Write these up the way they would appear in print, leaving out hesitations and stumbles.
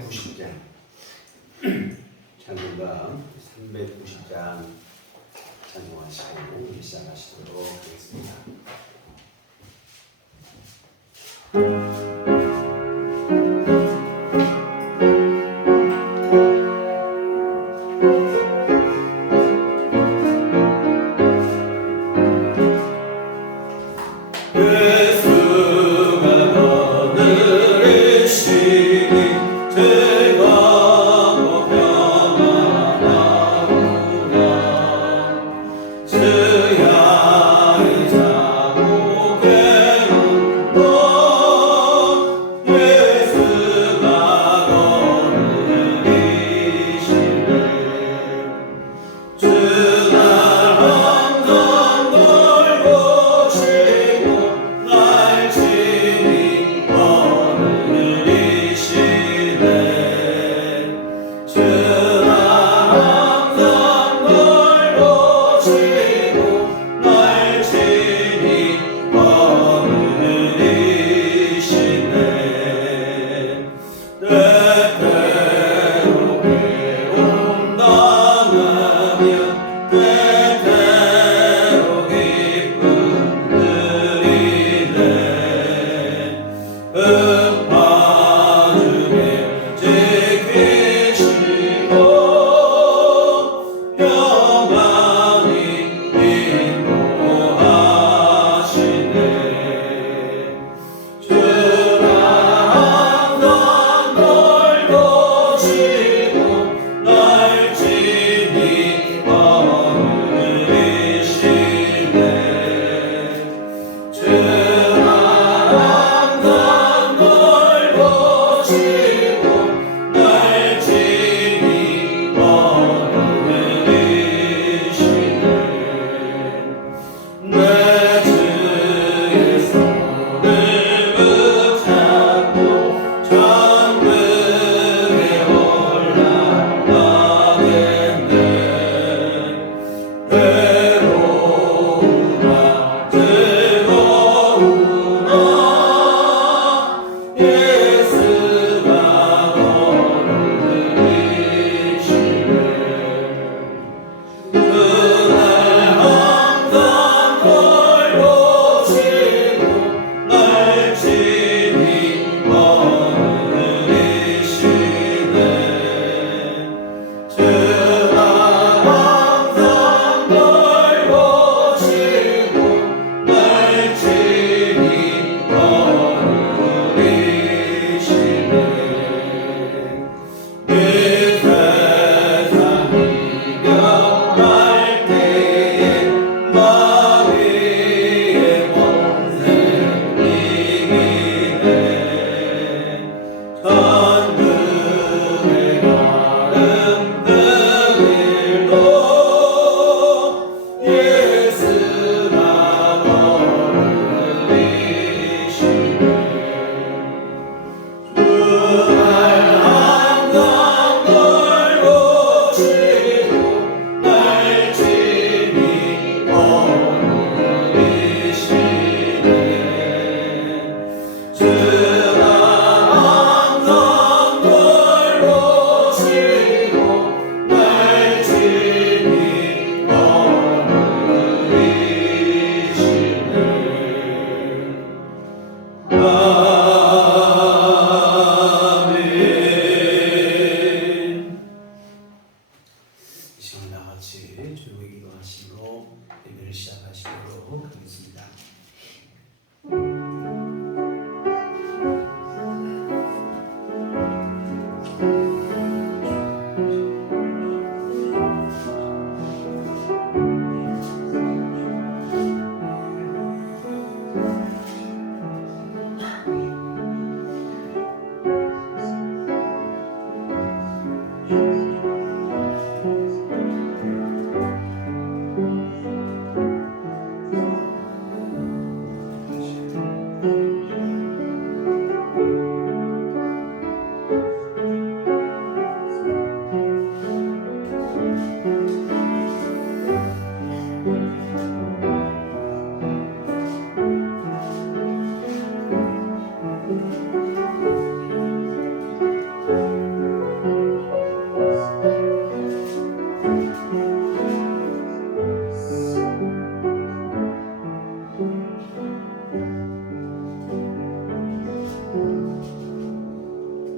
390장 찬송가 390장 찬송하시고 시작하시도록 하겠습니다.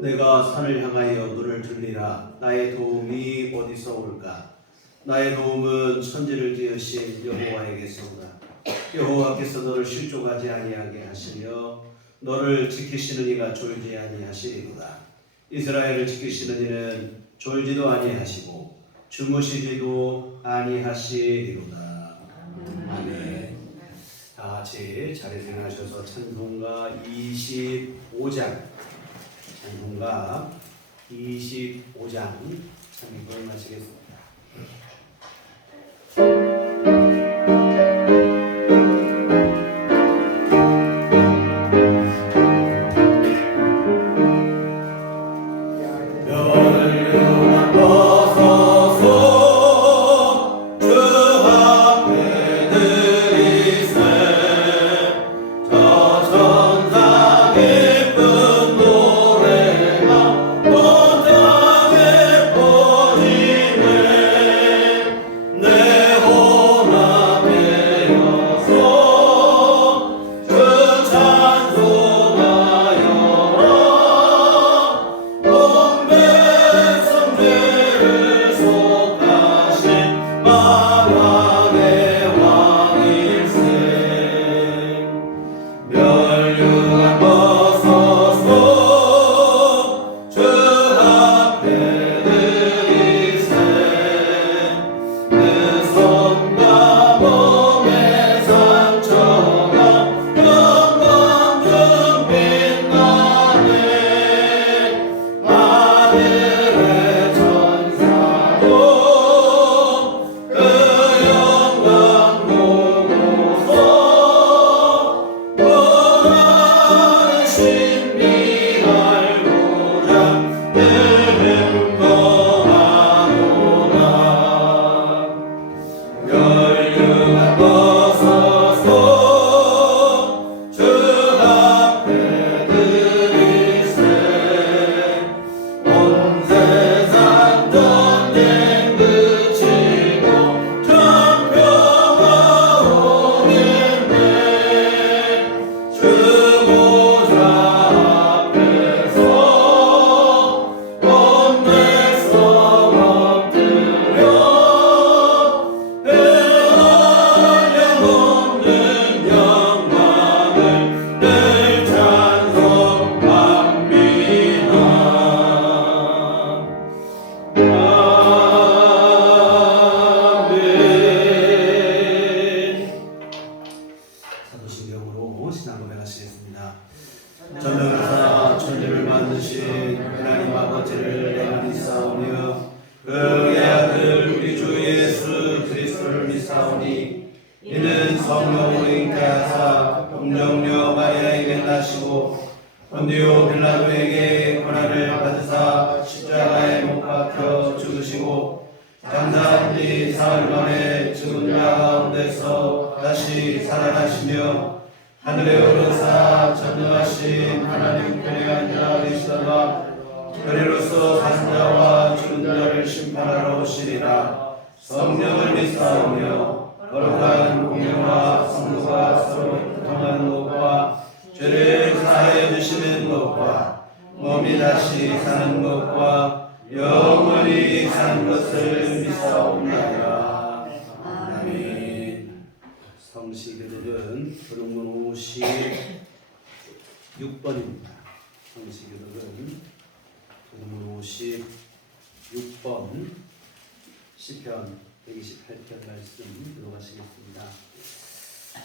내가 산을 향하여 눈을 들리라. 나의 도움이 어디서 올까? 나의 도움은 천지를 지으신 여호와에게서 오라. 여호와께서 너를 실족하지 아니하게 하시며 너를 지키시는 이가 졸지 아니하시리로다. 이스라엘을 지키시는 이는 졸지도 아니하시고 주무시지도 아니하시리로다. 아멘. 다 같이 자리 생하셔서 찬송가 25장 찬송가 25장 찬송을 마치겠습니다. 전능하사 천지를 만드신 하나님 아버지를 내가 믿사오며 그의 아들 우리 주 예수 그리스도를 믿사오니 이는 성령으로 잉태하사 동정녀 마리아에게 나시고 본디오 빌라도에게 고난을 받으사 십자가에 못 박혀 죽으시고 장사한 뒤 사흘 만에 죽은 자 가운데서 다시 살아나시며 하늘에 오르사 전능하신 하나님 편에 앉아 계시다가 그리로서 사는 자와 죽은 자를 심판하러 오시리라. 성령을 믿사오며 거룩한 공예와 성도가 서로 교통하는 것과 죄를 사하여 주시는 것과 몸이 다시 사는 것과 영원히 사는 것을 믿사옵나이다. 아멘. 성시교독은 부름문 56번입니다. 성시교독은 부름문 56번 시편 128편 말씀 들어가시겠습니다.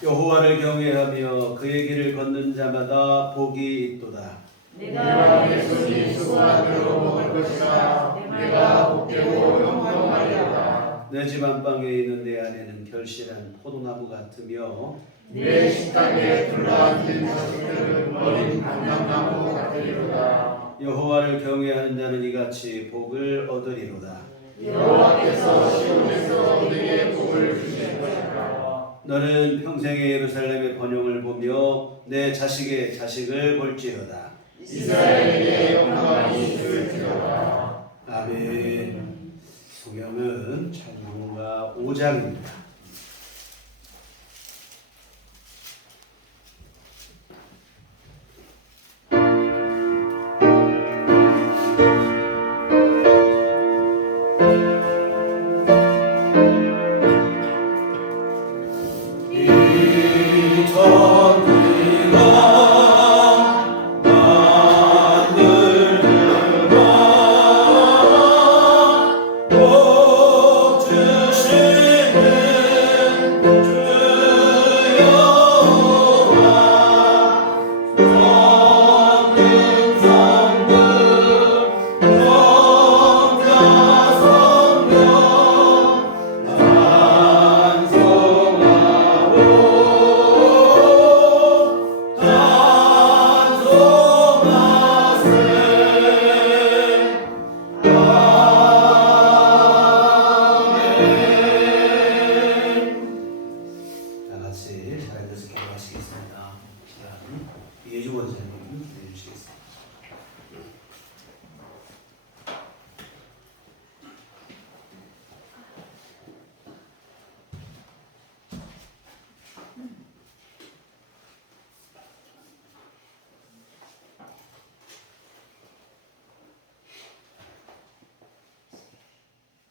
여호와를 경외하며 그의 길을 걷는 자마다 복이 있도다. 내가 내 손이 수고한 대로 먹을 것이라. 내가 복되고 영광하리로다. 내 집 안방에 있는 내 아내는 결실한 포도나무 같으며 내 식탁에 둘러앉은 자식들은 어린 감람나무 같으리로다. 여호와를 경외하는 자는 이같이 복을 얻으리로다. 여호와께서 시온에서 우리에게 복을 주실 것이라. 너는 평생에 예루살렘의 번영을 보며 내 자식의 자식을 볼지어다. 이스라엘에게 영광이 있을지어다. 아멘. 성경은 창조문가 5장입니다.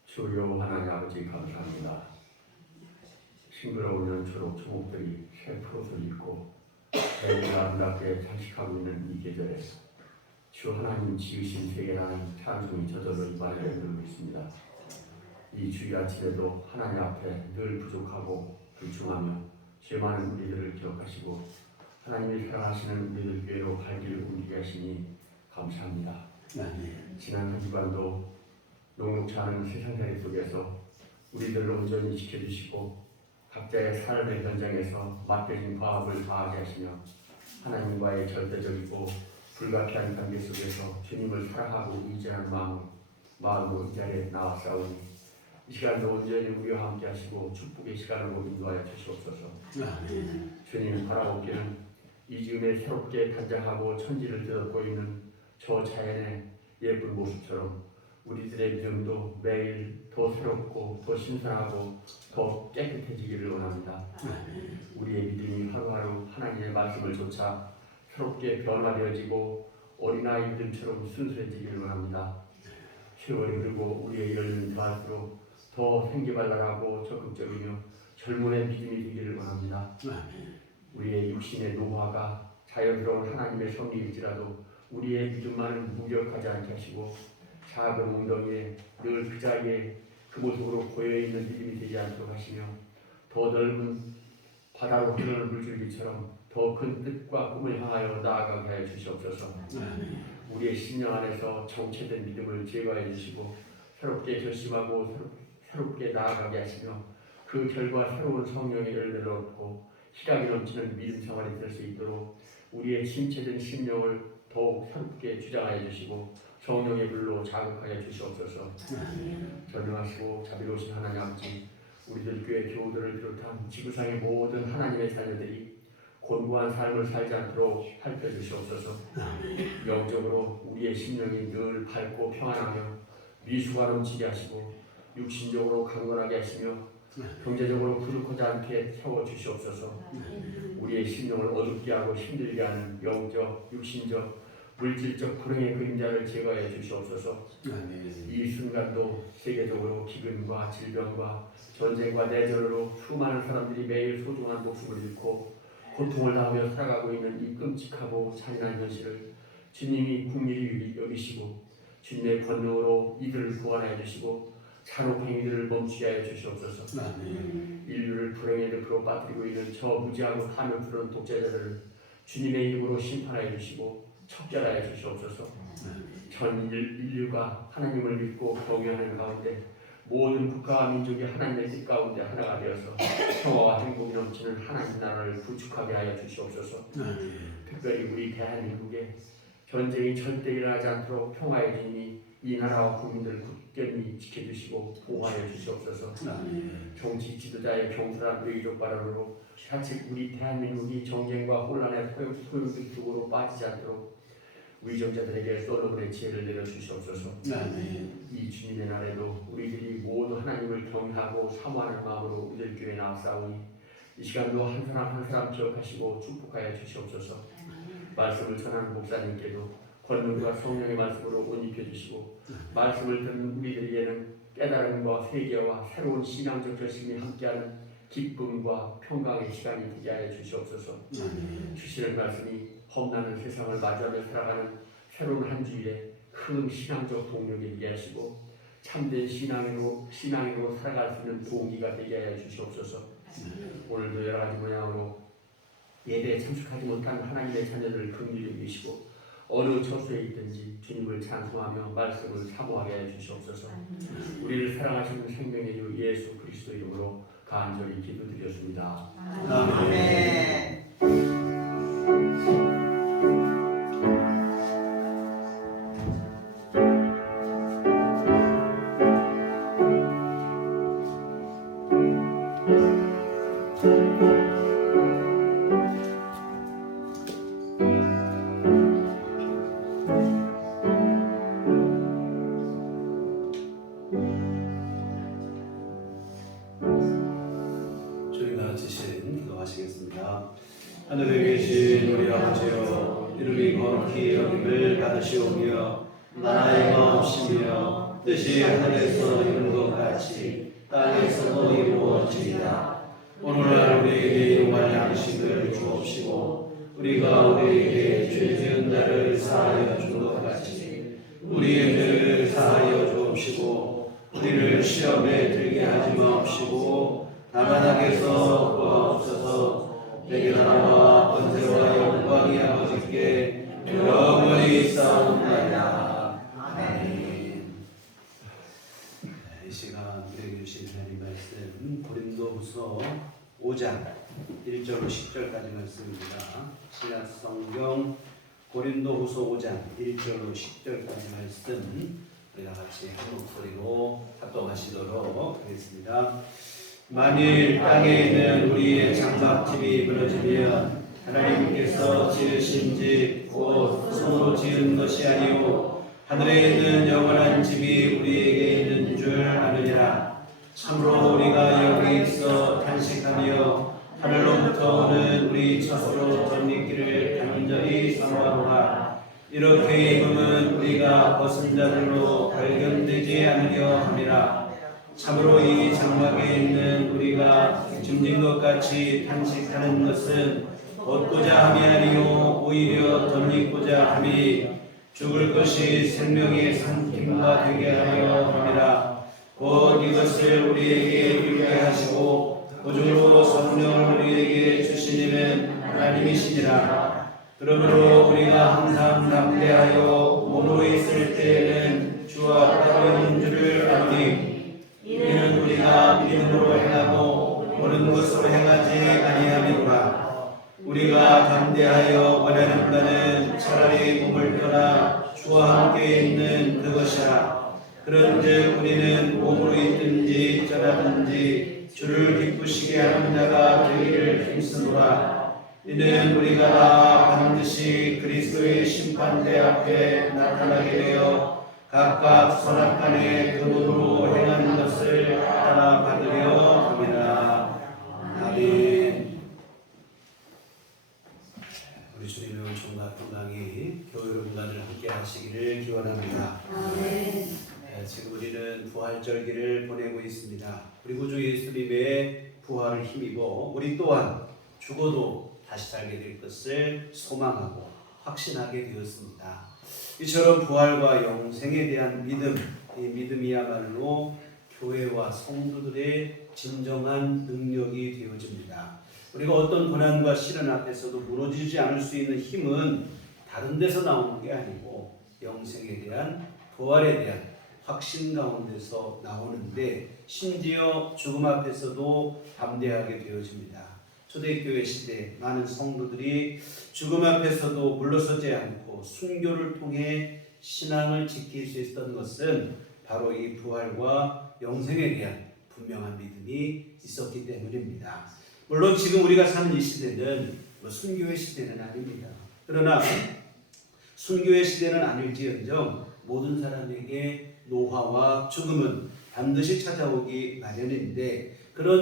주여 하나님 아버지 감사합니다. 싱그러우는 초록 초목들이 새 푸릇을 입고 대지가 아름답게 장식하고 있는 이 계절에 주 하나님 지으신 세계라는 찬송이 저절로 입안에 흐르고 있습니다. 이 주일 아침에도 하나님 앞에 늘 부족하고 불충하며 죄 많은 우리들을 기억하시고 하나님이 사랑하시는 우리들 교회로 갈 길을 옮기게 하시니 감사합니다. 지난 한 주간도 녹록지 않은 세상살이 속에서 우리들을 온전히 지켜주시고 각자의 삶의 현장에서 맡겨진 과업을 다하게 하시며 하나님과의 절대적이고 불가피한 관계 속에서 주님을 사랑하고 의지하는 마음으로 이 자리에 나왔사오니 이 시간도 온전히 우리와 함께 하시고 축복의 시간을 인도하여 주시옵소서. 주님 바라보기는 이 즈음에 새롭게 단장하고 천지를 뜯어고 있는 저 자연의 예쁜 모습처럼 우리들의 믿음도 매일 더 새롭고 더 신선하고 더 깨끗해지기를 원합니다. 우리의 믿음이 하루하루 하나님의 말씀을 좇아 새롭게 변화되어지고 어린아이 믿음처럼 순수해지기를 원합니다. 세월이 흐르고 우리의 열매는 더할수록 더 생기발랄하고 적극적이며 젊은의 믿음이 되기를 원합니다. 우리의 육신의 노화가 자연스러운 하나님의 섭리일지라도 우리의 믿음만은 무력하지 않게 하시고 작은 웅덩이에 늘 그 자리에 그 모습으로 고여있는 믿음이 되지 않도록 하시며 더 넓은 바다로 흐르는 물줄기처럼 더 큰 뜻과 꿈을 향하여 나아가게 하여 주시옵소서. 우리의 심령 안에서 정체된 믿음을 제거해 주시고 새롭게 결심하고 새롭게 나아가게 하시며 그 결과 새로운 성령의 열매를 얻고 희락이 넘치는 믿음 생활이 될 수 있도록 우리의 침체된 심령을 더욱 새롭게 주장하여 주시고 성령의 불로 자극하여 주시옵소서. 전능하시고 자비로우신 하나님 아버지, 우리들 교회 교우들을 비롯한 지구상의 모든 하나님의 자녀들이 곤고한 삶을 살지 않도록 살펴주시옵소서. 영적으로 우리의 심령이 늘 밝고 평안하며 미수가 넘치게 하시고 육신적으로 강건하게 하시며 경제적으로 부족하지 않게 세워주시옵소서. 우리의 심령을 어둡게 하고 힘들게 하는 영적, 육신적, 물질적 불행의 그림자를 제거해 주시옵소서. 이 순간도 세계적으로 기근과 질병과 전쟁과 내전으로 수많은 사람들이 매일 소중한 목숨을 잃고 고통을 당하며 살아가고 있는 이 끔찍하고 잔인한 현실을 주님이 긍휼히 여기시고 주님의 권능으로 이들을 구원하여 주시고 잔혹 행위들을 멈추게 하여 주시옵소서. 인류를 불행의 늪으로 빠뜨리고 있는 저 무지하고 탐욕스러운 독재자들을 주님의 이름으로 심판하여 주시고 척결하여 주시옵소서. 전 인류가 하나님을 믿고 경외하는 가운데 모든 국가와 민족이 하나님의 뜻 가운데 하나가 되어서 평화와 행복이 넘치는 하나님 나라를 구축하게 하여 주시옵소서. 특별히 우리 대한민국에 전쟁이 절대 일어나지 않도록 평화의 주님이 이 나라와 국민들을 굳건히 지켜주시고 보호하여 주시옵소서. 정치 지도자의 경솔한 의족 발언으로 자칫 우리 대한민국이 정쟁과 혼란의 소용돌이 속으로 빠지지 않도록 위정자들에게 솔로몬의 지혜를 내려 주시옵소서. 아멘. 이 주님의 날에도 우리들이 모두 하나님을 경외하고 사모하는 마음으로 우리 교회에 나왔사오니 이 시간도 한 사람 한 사람 기억하시고 축복하여 주시옵소서. 말씀을 전하는 목사님께도 권능과 성령의 말씀으로 옷 입혀주시고 말씀을 듣는 우리들에게는 깨달음과 회개와 새로운 신앙적 결심이 함께하는 기쁨과 평강의 시간이 되게 하여 주시옵소서. 주시는 말씀이 험난한 세상을 맞이하며 살아가는 새로운 한 주일에 큰 신앙적 동력이 되게 하시고 참된 신앙으로 살아갈 수 있는 동기가 되게 하여 주시옵소서. 오늘도 여러 가지 모양으로 예배에 참석하지 못한 하나님의 자녀들을 긍휼히 여기시고 어느 처소에 있든지 주님을 찬송하며 말씀을 사모하게 하여 주시옵소서. 우리를 사랑하시는 생명의 주 예수 그리스도 이름으로 간절히 기도드렸습니다. 아멘. 저희가 지신 기도하시겠습니다. 하늘에 계신 우리 아버지여, 이름이 거룩히 여김을 받으시오며 나라의 마음씨며 뜻이 하늘에서 이룬 것 같이 땅에서도 이루어지리라. 오늘날 우리에게 일용할 양식을 주옵시고 우리가 우리에게 죄 지은 자를 사하여 준 것 같이 우리의 죄를 사하여 주옵시고 우리를 시험에 들게 하지 마옵시고 다만 악에서 구하옵소서. 내게 나라와 권세와 영광이 아버지께 영원히 있사옵나이다. 아멘. 이 시간 우리에게 주신 하나님 말씀 고린도후서 5장 1절로 10절까지 말씀입니다. 신약 성경 고린도후서 5장 1절로 10절까지 말씀 우리가 같이 한 목소리로 합독하시도록 하겠습니다. 만일 땅에 있는 우리의 장막집이 무너지면 하나님께서 지으신 집 곧 손으로 지은 것이 아니요 하늘에 있는 영원한 집이 우리에게 있는 줄 아느니라. 참으로 우리가 여기 있어 탄식하며 하늘로부터 오는 우리 처소로 덧입기를 간절히 사모하노라. 이렇게 입으면 우리가 벗은 자들로 발견되지 않으려 함이라. 참으로 이 장막에 있는 우리가 짐진 것 같이 탄식하는 것은 얻고자 함이 아니요 오히려 덧입고자 함이 죽을 것이 생명의 상팀과 되게 하려 함이라. 곧 이것을 우리에게 이루게 하시고 보증으로 성령을 우리에게 주시니는 하나님이시니라. 그러므로 우리가 항상 담대하여 몸으로 있을 때에는 주와 따로 있는 줄을 아노니 이는 우리가 믿음으로 행하고 보는 것으로 행하지 아니함이로라. 우리가 담대하여 원하는 바는 차라리 몸을 떠나 주와 함께 있는 그것이라. 그런즉 우리는 몸으로 있든지 떠나든지 주를 기쁘시게 하는 자가 되기를 힘쓰노라. 이는 우리가 다 반드시 그리스도의 심판대 앞에 나타나게 되어 각각 선악간에 그 몸으로 행하는 것을 따라 받으려 합니다. 아멘. 우리 주님의 은총과 평강이 교회 여러분들 함께 하시기를 기원합니다. 지금 우리는 부활절기를 보내고 있습니다. 우리 구주 예수님의 부활을 힘입어 우리 또한 죽어도 다시 살게 될 것을 소망하고 확신하게 되었습니다. 이처럼 부활과 영생에 대한 믿음, 이 믿음이야말로 교회와 성도들의 진정한 능력이 되어집니다. 우리가 어떤 고난과 시련 앞에서도 무너지지 않을 수 있는 힘은 다른 데서 나오는 게 아니고 영생에 대한 부활에 대한 확신 가운데서 나오는데 심지어 죽음 앞에서도 담대하게 되어집니다. 초대교회 시대 많은 성도들이 죽음 앞에서도 물러서지 않고 순교를 통해 신앙을 지킬 수 있었던 것은 바로 이 부활과 영생에 대한 분명한 믿음이 있었기 때문입니다. 물론 지금 우리가 사는 이 시대는 순교의 시대는 아닙니다. 그러나 순교의 시대는 아닐지언정 모든 사람에게 노화와 죽음은 반드시 찾아오기 마련인데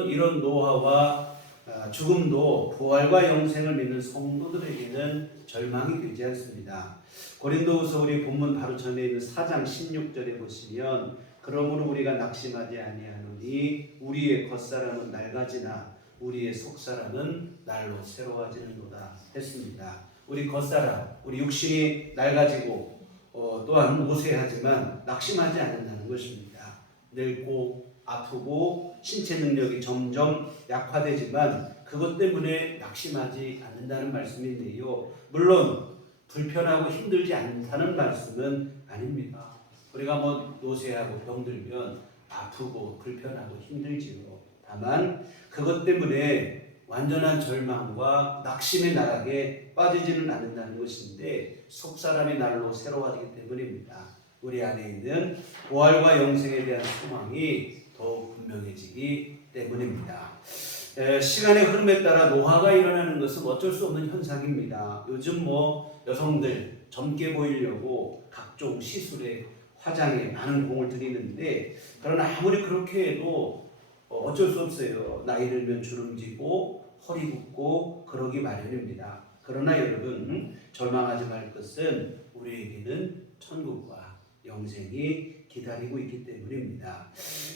이런 노화와 죽음도 부활과 영생을 믿는 성도들에게는 절망이 되지 않습니다. 고린도후서 우리 본문 바로 전에 있는 4장 16절에 보시면 그러므로 우리가 낙심하지 아니하노니 우리의 겉사람은 낡아지나 우리의 속사람은 날로 새로워지는도다 했습니다. 우리 겉사람, 우리 육신이 낡아지고 또한 모세하지만 낙심하지 않는다는 것입니다. 늙고 아프고 신체 능력이 점점 약화되지만 그것 때문에 낙심하지 않는다는 말씀인데요. 물론 불편하고 힘들지 않다는 말씀은 아닙니다. 우리가 노쇠하고 병들면 아프고 불편하고 힘들지요. 다만 그것 때문에 완전한 절망과 낙심의 나락에 빠지지는 않는다는 것인데 속사람의 날로 새로워지기 때문입니다. 우리 안에 있는 부활과 영생에 대한 소망이 더욱 분명해지기 때문입니다. 시간의 흐름에 따라 노화가 일어나는 것은 어쩔 수 없는 현상입니다. 요즘 여성들 젊게 보이려고 각종 시술에 화장에 많은 공을 들이는데 그러나 아무리 그렇게 해도 어쩔 수 없어요. 나이 들면 주름지고 허리 붓고 그러기 마련입니다. 그러나 여러분 절망하지 말 것은 우리에게는 천국과 영생이 기다리고 있기 때문입니다.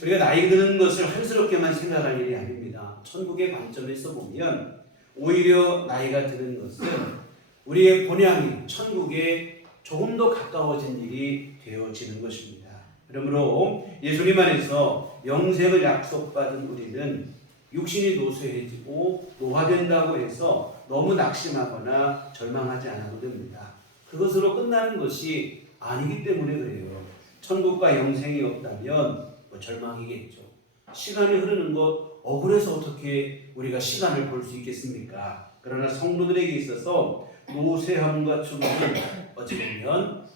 우리가 나이 드는 것을 한스럽게만 생각할 일이 아닙니다. 천국의 관점에서 보면 오히려 나이가 드는 것은 우리의 본향이 천국에 조금 더 가까워진 일이 되어지는 것입니다. 그러므로 예수님 안에서 영생을 약속받은 우리는 육신이 노쇠해지고 노화된다고 해서 너무 낙심하거나 절망하지 않아도 됩니다. 그것으로 끝나는 것이 아니기 때문에 그래요. 천국과 영생이 없다면 절망이겠죠. 시간이 흐르는 것 억울해서 어떻게 우리가 시간을 볼 수 있겠습니까? 그러나 성도들에게 있어서 노쇠함과 죽음은 어찌 보면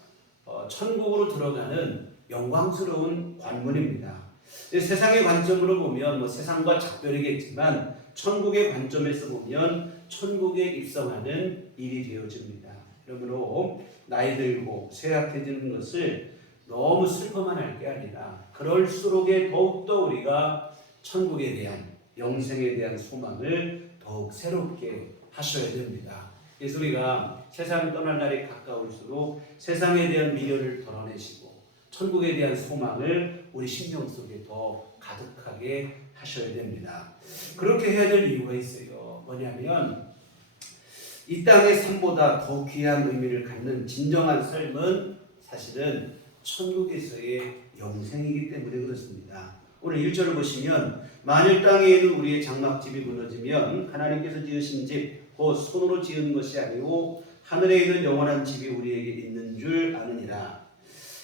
천국으로 들어가는 영광스러운 관문입니다. 세상의 관점으로 보면 세상과 작별이겠지만 천국의 관점에서 보면 천국에 입성하는 일이 되어집니다. 그러므로 나이 들고 쇠약해지는 것을 너무 슬퍼만 할 게 아니라 그럴수록에 더욱더 우리가 천국에 대한 영생에 대한 소망을 더욱 새롭게 하셔야 됩니다. 그래서 우리가 세상을 떠날 날이 가까울수록 세상에 대한 미련을 덜어내시고 천국에 대한 소망을 우리 심령 속에 더 가득하게 하셔야 됩니다. 그렇게 해야 될 이유가 있어요. 뭐냐면 이 땅의 삶보다 더 귀한 의미를 갖는 진정한 삶은 사실은 천국에서의 영생이기 때문에 그렇습니다. 오늘 1절을 보시면 만일 땅에 있는 우리의 장막집이 무너지면 하나님께서 지으신 집 곧 손으로 지은 것이 아니고 하늘에 있는 영원한 집이 우리에게 있는 줄 아느니라.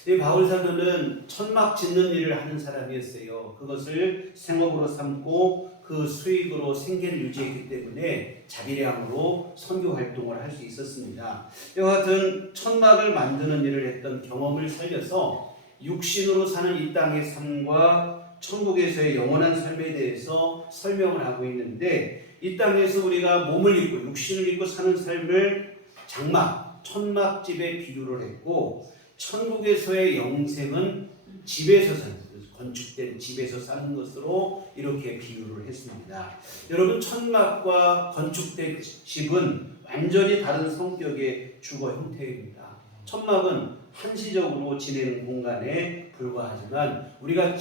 이 바울 사도는 천막 짓는 일을 하는 사람이었어요. 그것을 생업으로 삼고 그 수익으로 생계를 유지했기 때문에 자비량으로 선교 활동을 할 수 있었습니다. 이와 같은 천막을 만드는 일을 했던 경험을 살려서 육신으로 사는 이 땅의 삶과 천국에서의 영원한 삶에 대해서 설명을 하고 있는데 이 땅에서 우리가 몸을 입고 육신을 입고 사는 삶을 장막, 천막집에 비유를 했고 천국에서의 영생은 집에서 사는 건축된 집에서 사는 것으로 이렇게 비유를 했습니다. 여러분 천막과 건축된 집은 완전히 다른 성격의 주거 형태입니다. 천막은 한시적으로 지내는 공간에 불과하지만 우리가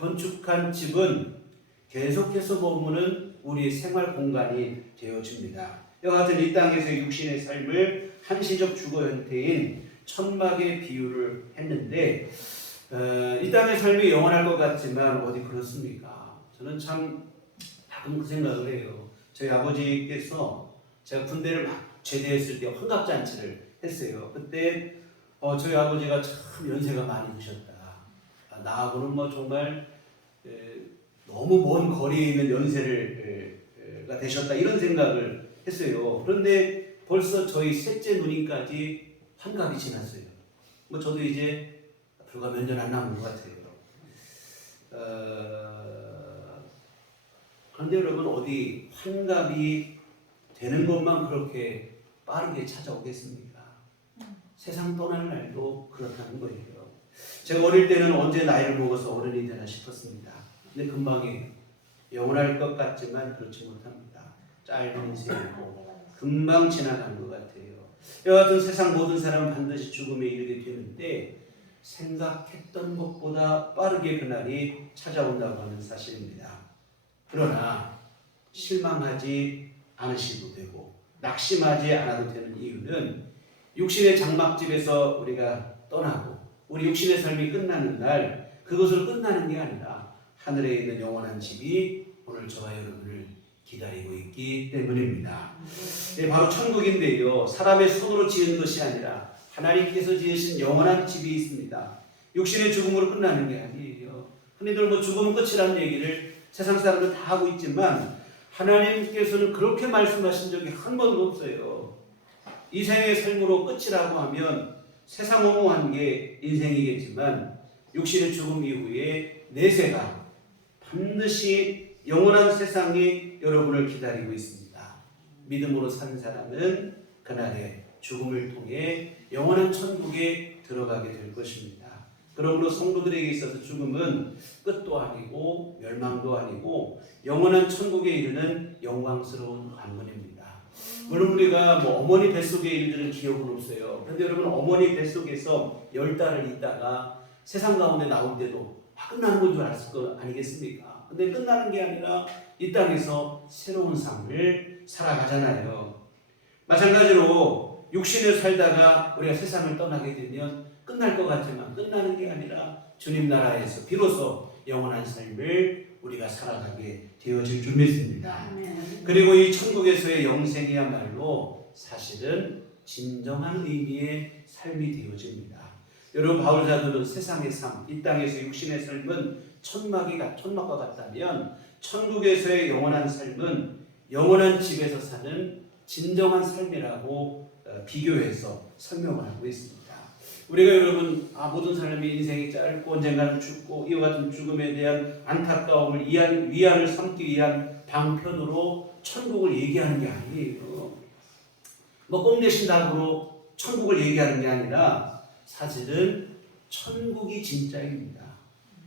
건축한 집은 계속해서 머무는 우리 생활 공간이 되어집니다. 이와 같은 이 땅에서 육신의 삶을 한시적 주거 형태인 천막의 비유를 했는데 이 땅의 삶이 영원할 것 같지만 어디 그렇습니까? 저는 참 가끔 그 생각을 해요. 저희 아버지께서 제가 군대를 막 제대했을 때 환갑잔치를 했어요. 그때 저희 아버지가 참 연세가 많이 드셨다. 나하고는 정말 너무 먼 거리에 있는 연세가 되셨다 이런 생각을 했어요. 그런데 벌써 저희 셋째 누님까지 환갑이 지났어요. 저도 이제 불과 몇 년 안 남은 것 같아요. 그런데 여러분 어디 환갑이 되는 것만 그렇게 빠르게 찾아오겠습니까? 세상 떠날 날도 그렇다는 거예요. 제가 어릴 때는 언제 나이를 먹어서 어른이 되나 싶었습니다. 근데 금방이에요. 영원할 것 같지만 그렇지 못합니다. 짧은 인생이고 금방 지나가는 것 같아요. 이와 같은 세상 모든 사람은 반드시 죽음에 이르게 되는데 생각했던 것보다 빠르게 그날이 찾아온다고 하는 사실입니다. 그러나 실망하지 않으셔도 되고 낙심하지 않아도 되는 이유는 육신의 장막집에서 우리가 떠나고 우리 육신의 삶이 끝나는 날 그것을 끝나는 게 아니라 하늘에 있는 영원한 집이 오늘 저와 여러분을 기다리고 있기 때문입니다. 네, 바로 천국인데요. 사람의 손으로 지은 것이 아니라 하나님께서 지으신 영원한 집이 있습니다. 육신의 죽음으로 끝나는 게 아니에요. 흔히들 뭐 죽음은 끝이라는 얘기를 세상 사람들 다 하고 있지만 하나님께서는 그렇게 말씀하신 적이 한 번도 없어요. 이 생의 삶으로 끝이라고 하면 세상 옹호한 게 인생이겠지만 육신의 죽음 이후에 내세가 반드시 영원한 세상이 여러분을 기다리고 있습니다. 믿음으로 산 사람은 그날에 죽음을 통해 영원한 천국에 들어가게 될 것입니다. 그러므로 성도들에게 있어서 죽음은 끝도 아니고 멸망도 아니고 영원한 천국에 이르는 영광스러운 관문입니다. 물론 우리가 뭐 어머니 뱃속의 일들은 기억은 없어요. 그런데 여러분 어머니 뱃속에서 10달을 있다가 세상 가운데 나올 때도 끝나는 건 줄 알았을 거 아니겠습니까? 근데 끝나는 게 아니라 이 땅에서 새로운 삶을 살아가잖아요. 마찬가지로 육신을 살다가 우리가 세상을 떠나게 되면 끝날 것 같지만 끝나는 게 아니라 주님 나라에서 비로소 영원한 삶을 우리가 살아가게 되어질 줄 믿습니다. 그리고 이 천국에서의 영생이야말로 사실은 진정한 의미의 삶이 되어집니다. 여러분 바울 사도는 세상의 삶, 이 땅에서 육신의 삶은 천막과 같다면 천국에서의 영원한 삶은 영원한 집에서 사는 진정한 삶이라고 비교해서 설명을 하고 있습니다. 우리가 여러분 모든 사람이 인생이 짧고 언젠가는 죽고 이와 같은 죽음에 대한 안타까움을 위안을 삼기 위한 방편으로 천국을 얘기하는 게 아니에요. 뭐 꽁대신 답으로 천국을 얘기하는 게 아니라 사실은 천국이 진짜입니다.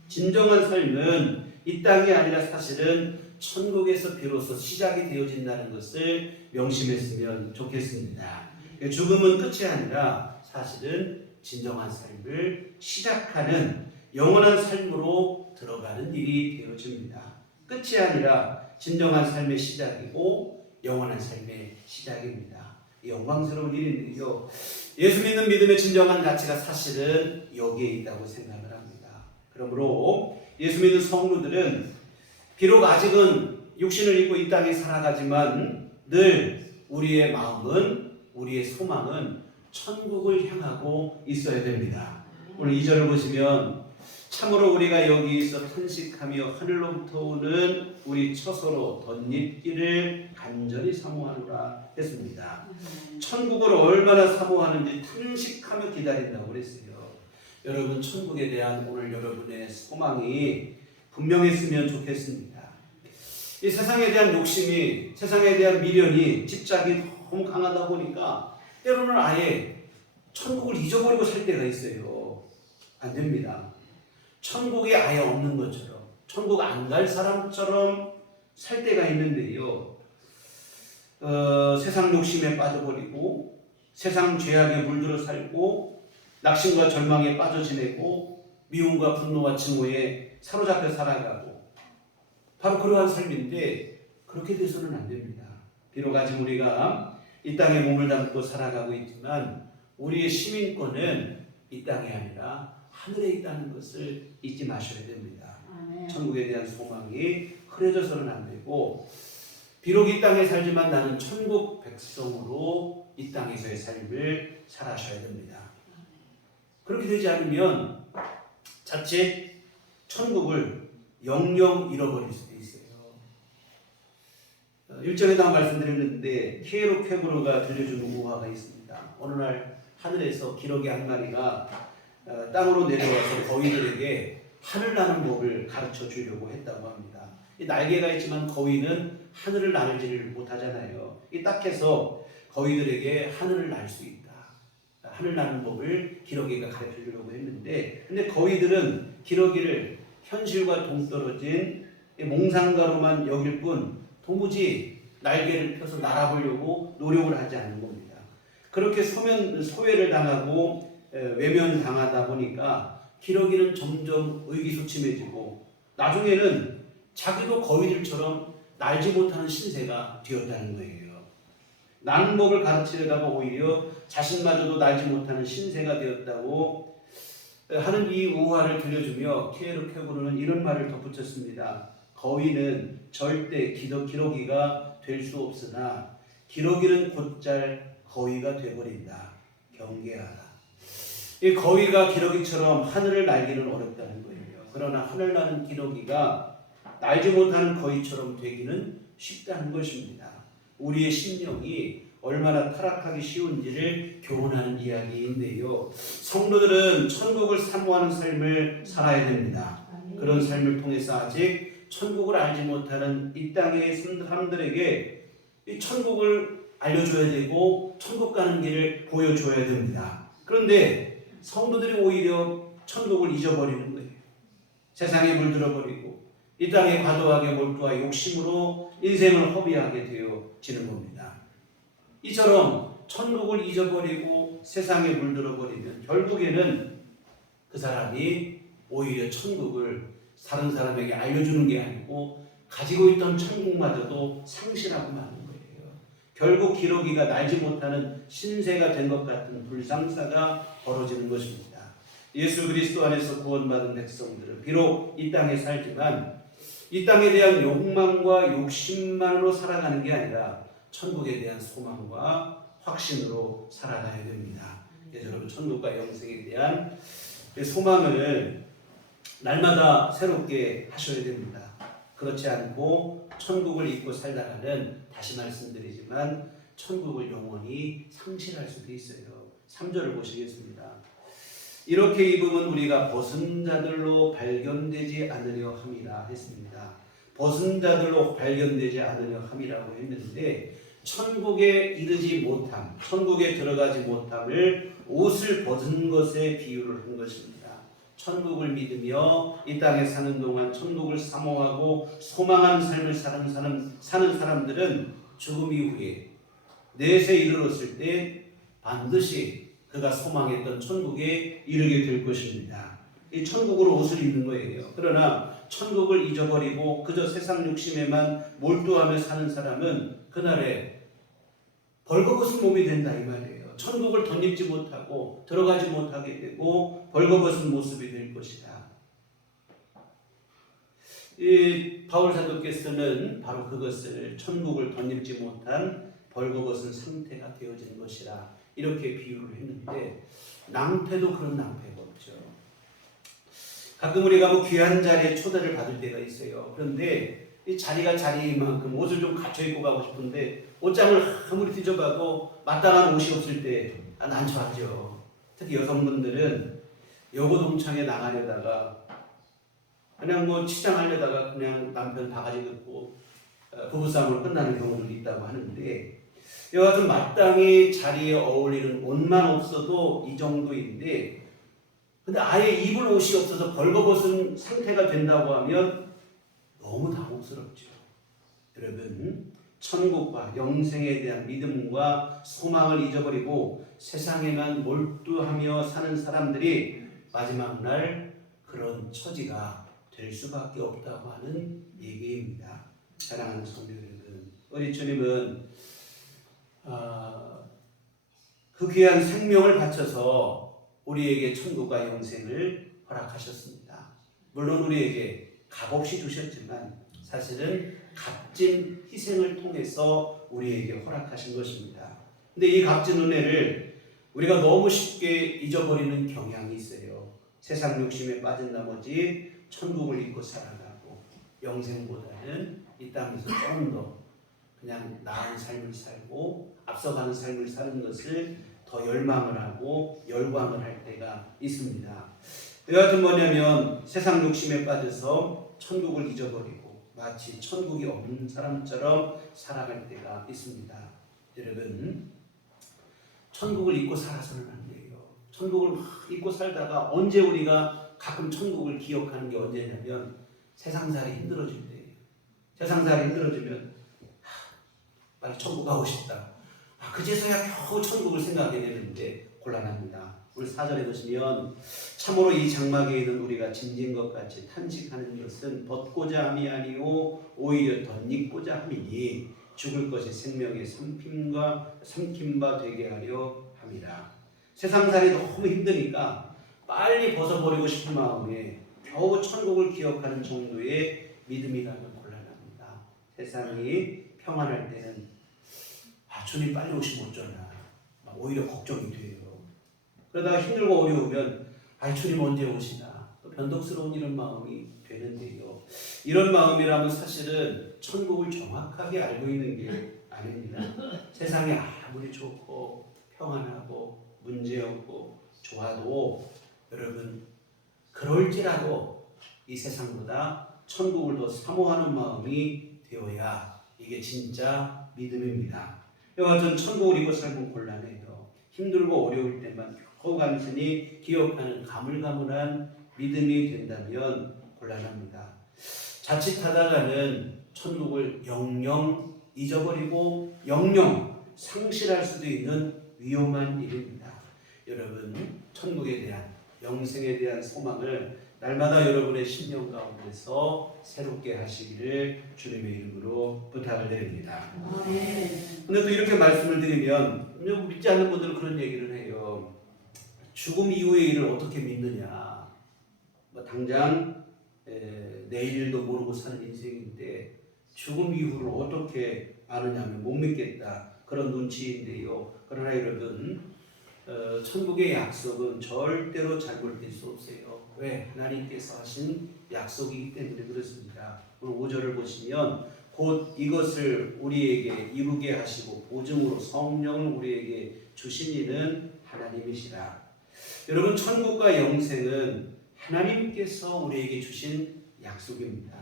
진정한 삶은 이 땅이 아니라 사실은 천국에서 비로소 시작이 되어진다는 것을 명심했으면 좋겠습니다. 죽음은 끝이 아니라 사실은 진정한 삶을 시작하는 영원한 삶으로 들어가는 일이 되어집니다. 끝이 아니라 진정한 삶의 시작이고 영원한 삶의 시작입니다. 영광스러운 일인데요. 예수 믿는 믿음의 진정한 가치가 사실은 여기에 있다고 생각을 합니다. 그러므로 예수 믿는 성도들은 비록 아직은 육신을 입고 이 땅에 살아가지만 늘 우리의 마음은 우리의 소망은 천국을 향하고 있어야 됩니다. 오늘 2절을 보시면 참으로 우리가 여기서 탄식하며 하늘로부터 오는 우리 처소로 덧입기를 간절히 사모하노라 했습니다. 천국을 얼마나 사모하는지 탄식하며 기다린다고 그랬어요. 여러분 천국에 대한 오늘 여러분의 소망이 분명했으면 좋겠습니다. 이 세상에 대한 욕심이 세상에 대한 미련이 집착이 너무 강하다 보니까 때로는 아예 천국을 잊어버리고 살 때가 있어요. 안 됩니다. 천국이 아예 없는 것처럼 천국 안 갈 사람처럼 살 때가 있는데요. 세상 욕심에 빠져버리고 세상 죄악에 물들어 살고 낙심과 절망에 빠져 지내고 미움과 분노와 증오에 사로잡혀 살아가고 바로 그러한 삶인데 그렇게 돼서는 안 됩니다. 비록 아직 우리가 이 땅에 몸을 담고 살아가고 있지만 우리의 시민권은 이 땅이 아니라 하늘에 있다는 것을 잊지 마셔야 됩니다. 천국에 대한 소망이 흐려져서는 안 되고 비록 이 땅에 살지만 나는 천국 백성으로 이 땅에서의 삶을 살아셔야 됩니다. 그렇게 되지 않으면 자칫 천국을 영영 잃어버릴 수도 있어요. 1절에도 한 말씀드렸는데 케로케브로가 들려주는 우화가 있습니다. 어느 날 하늘에서 기러기 한 마리가 땅으로 내려와서 거위들에게 하늘 나는 법을 가르쳐 주려고 했다고 합니다. 이 날개가 있지만 거위는 하늘을 날지를 못하잖아요. 이 딱 해서 거위들에게 하늘을 날 수 있다. 하늘 나는 법을 기러기가 가르쳐 주려고 했는데, 근데 거위들은 기러기를 현실과 동떨어진 몽상가로만 여길 뿐 도무지 날개를 펴서 날아보려고 노력을 하지 않는 겁니다. 그렇게 소외를 당하고 외면당하다 보니까 기러기는 점점 의기소침해지고 나중에는 자기도 거위들처럼 날지 못하는 신세가 되었다는 거예요. 나는 법을 가르치려다가 오히려 자신마저도 날지 못하는 신세가 되었다고 하는 이 우화를 들려주며 키에르 케고르는 이런 말을 덧붙였습니다. 거위는 절대 기러기가 될 수 없으나 기러기는 곧잘 거위가 되어버린다. 경계하라. 이 거위가 기러기처럼 하늘을 날기는 어렵다는 거예요. 그러나 하늘 나는 기러기가 날지 못하는 거위처럼 되기는 쉽다는 것입니다. 우리의 심령이 얼마나 타락하기 쉬운지를 교훈하는 이야기인데요. 성도들은 천국을 사모하는 삶을 살아야 됩니다. 그런 삶을 통해서 아직 천국을 알지 못하는 이 땅의 사람들에게 이 천국을 알려줘야 되고 천국 가는 길을 보여줘야 됩니다. 그런데 성도들이 오히려 천국을 잊어버리는 거예요. 세상에 물들어버리고 이 땅에 과도하게 몰두와 욕심으로 인생을 허비하게 되어지는 겁니다. 이처럼 천국을 잊어버리고 세상에 물들어버리면 결국에는 그 사람이 오히려 천국을 다른 사람에게 알려주는 게 아니고 가지고 있던 천국마저도 상실하고 마는 거예요. 결국 기러기가 날지 못하는 신세가 된 것 같은 불상사가 벌어지는 것입니다. 예수 그리스도 안에서 구원받은 백성들은 비록 이 땅에 살지만 이 땅에 대한 욕망과 욕심만으로 살아가는 게 아니라 천국에 대한 소망과 확신으로 살아가야 됩니다. 여러분 천국과 영생에 대한 소망을 날마다 새롭게 하셔야 됩니다. 그렇지 않고 천국을 잊고 살다가는 다시 말씀드리지만 천국을 영원히 상실할 수도 있어요. 3절을 보시겠습니다. 이렇게 입으면 우리가 벗은 자들로 발견되지 않으려 함이라 했습니다. 벗은 자들로 발견되지 않으려 함이라고 했는데 천국에 이르지 못함, 천국에 들어가지 못함을 옷을 벗은 것에 비유를 한 것입니다. 천국을 믿으며 이 땅에 사는 동안 천국을 사모하고 소망하는 삶을 사는 사람들은 죽음 이후에 넷에 이르렀을 때 반드시 그가 소망했던 천국에 이르게 될 것입니다. 이 천국으로 옷을 입는 거예요. 그러나 천국을 잊어버리고 그저 세상 욕심에만 몰두하며 사는 사람은 그날에 벌거벗은 몸이 된다 이 말이에요. 천국을 덧입지 못하고 들어가지 못하게 되고 벌거벗은 모습이 될 것이다. 이 바울 사도께서는 바로 그것을 천국을 덧입지 못한 벌거벗은 상태가 되어지는 것이라 이렇게 비유를 했는데 낭패도 그런 낭패가 없죠. 가끔 우리가 뭐 귀한 자리에 초대를 받을 때가 있어요. 그런데 이 자리가 자리만큼 옷을 좀 갖춰 입고 가고 싶은데 옷장을 아무리 뒤져봐도 마땅한 옷이 없을 때 난처하죠. 특히 여성분들은 여고동창에 나가려다가 그냥 뭐 치장하려다가 그냥 남편 바가지 긋고 부부싸움으로 끝나는 경우도 있다고 하는데 이와 같은 마땅히 자리에 어울리는 옷만 없어도 이 정도인데 근데 아예 입을 옷이 없어서 벌거벗은 상태가 된다고 하면 너무 당혹스럽죠. 여러분 천국과 영생에 대한 믿음과 소망을 잊어버리고 세상에만 몰두하며 사는 사람들이 마지막 날 그런 처지가 될 수밖에 없다고 하는 얘기입니다. 사랑하는 성도 여러분, 우리 주님은 그 귀한 생명을 바쳐서 우리에게 천국과 영생을 허락하셨습니다. 물론 우리에게 값없이 주셨지만 사실은 값진 희생을 통해서 우리에게 허락하신 것입니다. 근데 이 값진 은혜를 우리가 너무 쉽게 잊어버리는 경향이 있어요. 세상 욕심에 빠진 나머지 천국을 잊고 살아가고 영생보다는 이 땅에서 좀 더 그냥 나은 삶을 살고 앞서가는 삶을 사는 것을 더 열망을 하고 열광을 할 때가 있습니다. 여하튼 뭐냐면 세상 욕심에 빠져서 천국을 잊어버리고 마치 천국이 없는 사람처럼 살아갈 때가 있습니다. 여러분 천국을 잊고 살아서는 안 돼요. 천국을 막 잊고 살다가 언제 우리가 가끔 천국을 기억하는 게 언제냐면 세상살이 힘들어질 때예요. 세상살이 힘들어지면 빨리 천국 가고 싶다. 그제서야 겨우 천국을 생각하게 되는데 곤란합니다. 오늘 4절에 보시면 참으로 이 장막에 있는 우리가 짐진 것 같이 탄식하는 것은 벗고자 함이 아니오 오히려 덧입고자 함이니 죽을 것이 생명의 삼킴바 되게 하려 함이라. 세상살이 너무 힘드니까 빨리 벗어버리고 싶은 마음에 겨우 천국을 기억하는 정도의 믿음이 가면 곤란합니다. 세상이 평안할 때는 주님 빨리 오시면 어쩌나 오히려 걱정이 돼요. 그러다가 힘들고 어려우면 주님 언제 오시나 또 변덕스러운 이런 마음이 되는데요. 이런 마음이라면 사실은 천국을 정확하게 알고 있는 게 아닙니다. 세상이 아무리 좋고 평안하고 문제없고 좋아도 여러분 그럴지라도 이 세상보다 천국을 더 사모하는 마음이 되어야 이게 진짜 믿음입니다. 이와 같은 천국을 잊고 살면 곤란해요. 힘들고 어려울 때만 겨우 간신히 기억하는 가물가물한 믿음이 된다면 곤란합니다. 자칫하다가는 천국을 영영 잊어버리고 영영 상실할 수도 있는 위험한 일입니다. 여러분 천국에 대한 영생에 대한 소망을 날마다 여러분의 심령 가운데서 새롭게 하시기를 주님의 이름으로 부탁을 드립니다. 근데 또 이렇게 말씀을 드리면 믿지 않는 분들은 그런 얘기를 해요. 죽음 이후의 일을 어떻게 믿느냐. 당장 내일도 모르고 사는 인생인데 죽음 이후를 어떻게 아느냐면 못 믿겠다. 그런 눈치인데요. 그러나 여러분 천국의 약속은 절대로 잘못될 수 없어요. 왜? 하나님께서 하신 약속이기 때문에 그렇습니다. 오늘 5절을 보시면 곧 이것을 우리에게 이루게 하시고 보증으로 성령을 우리에게 주신 이는 하나님이시라. 여러분 천국과 영생은 하나님께서 우리에게 주신 약속입니다.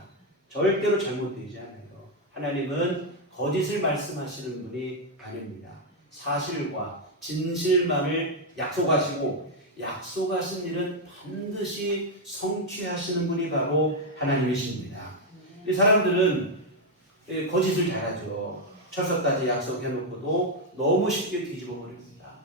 절대로 잘못되지 않아요. 하나님은 거짓을 말씀하시는 분이 아닙니다. 사실과 진실만을 약속하시고 약속하신 일은 반드시 성취하시는 분이 바로 하나님이십니다. 이 사람들은 거짓을 잘하죠. 철석까지 약속해놓고도 너무 쉽게 뒤집어 버립니다.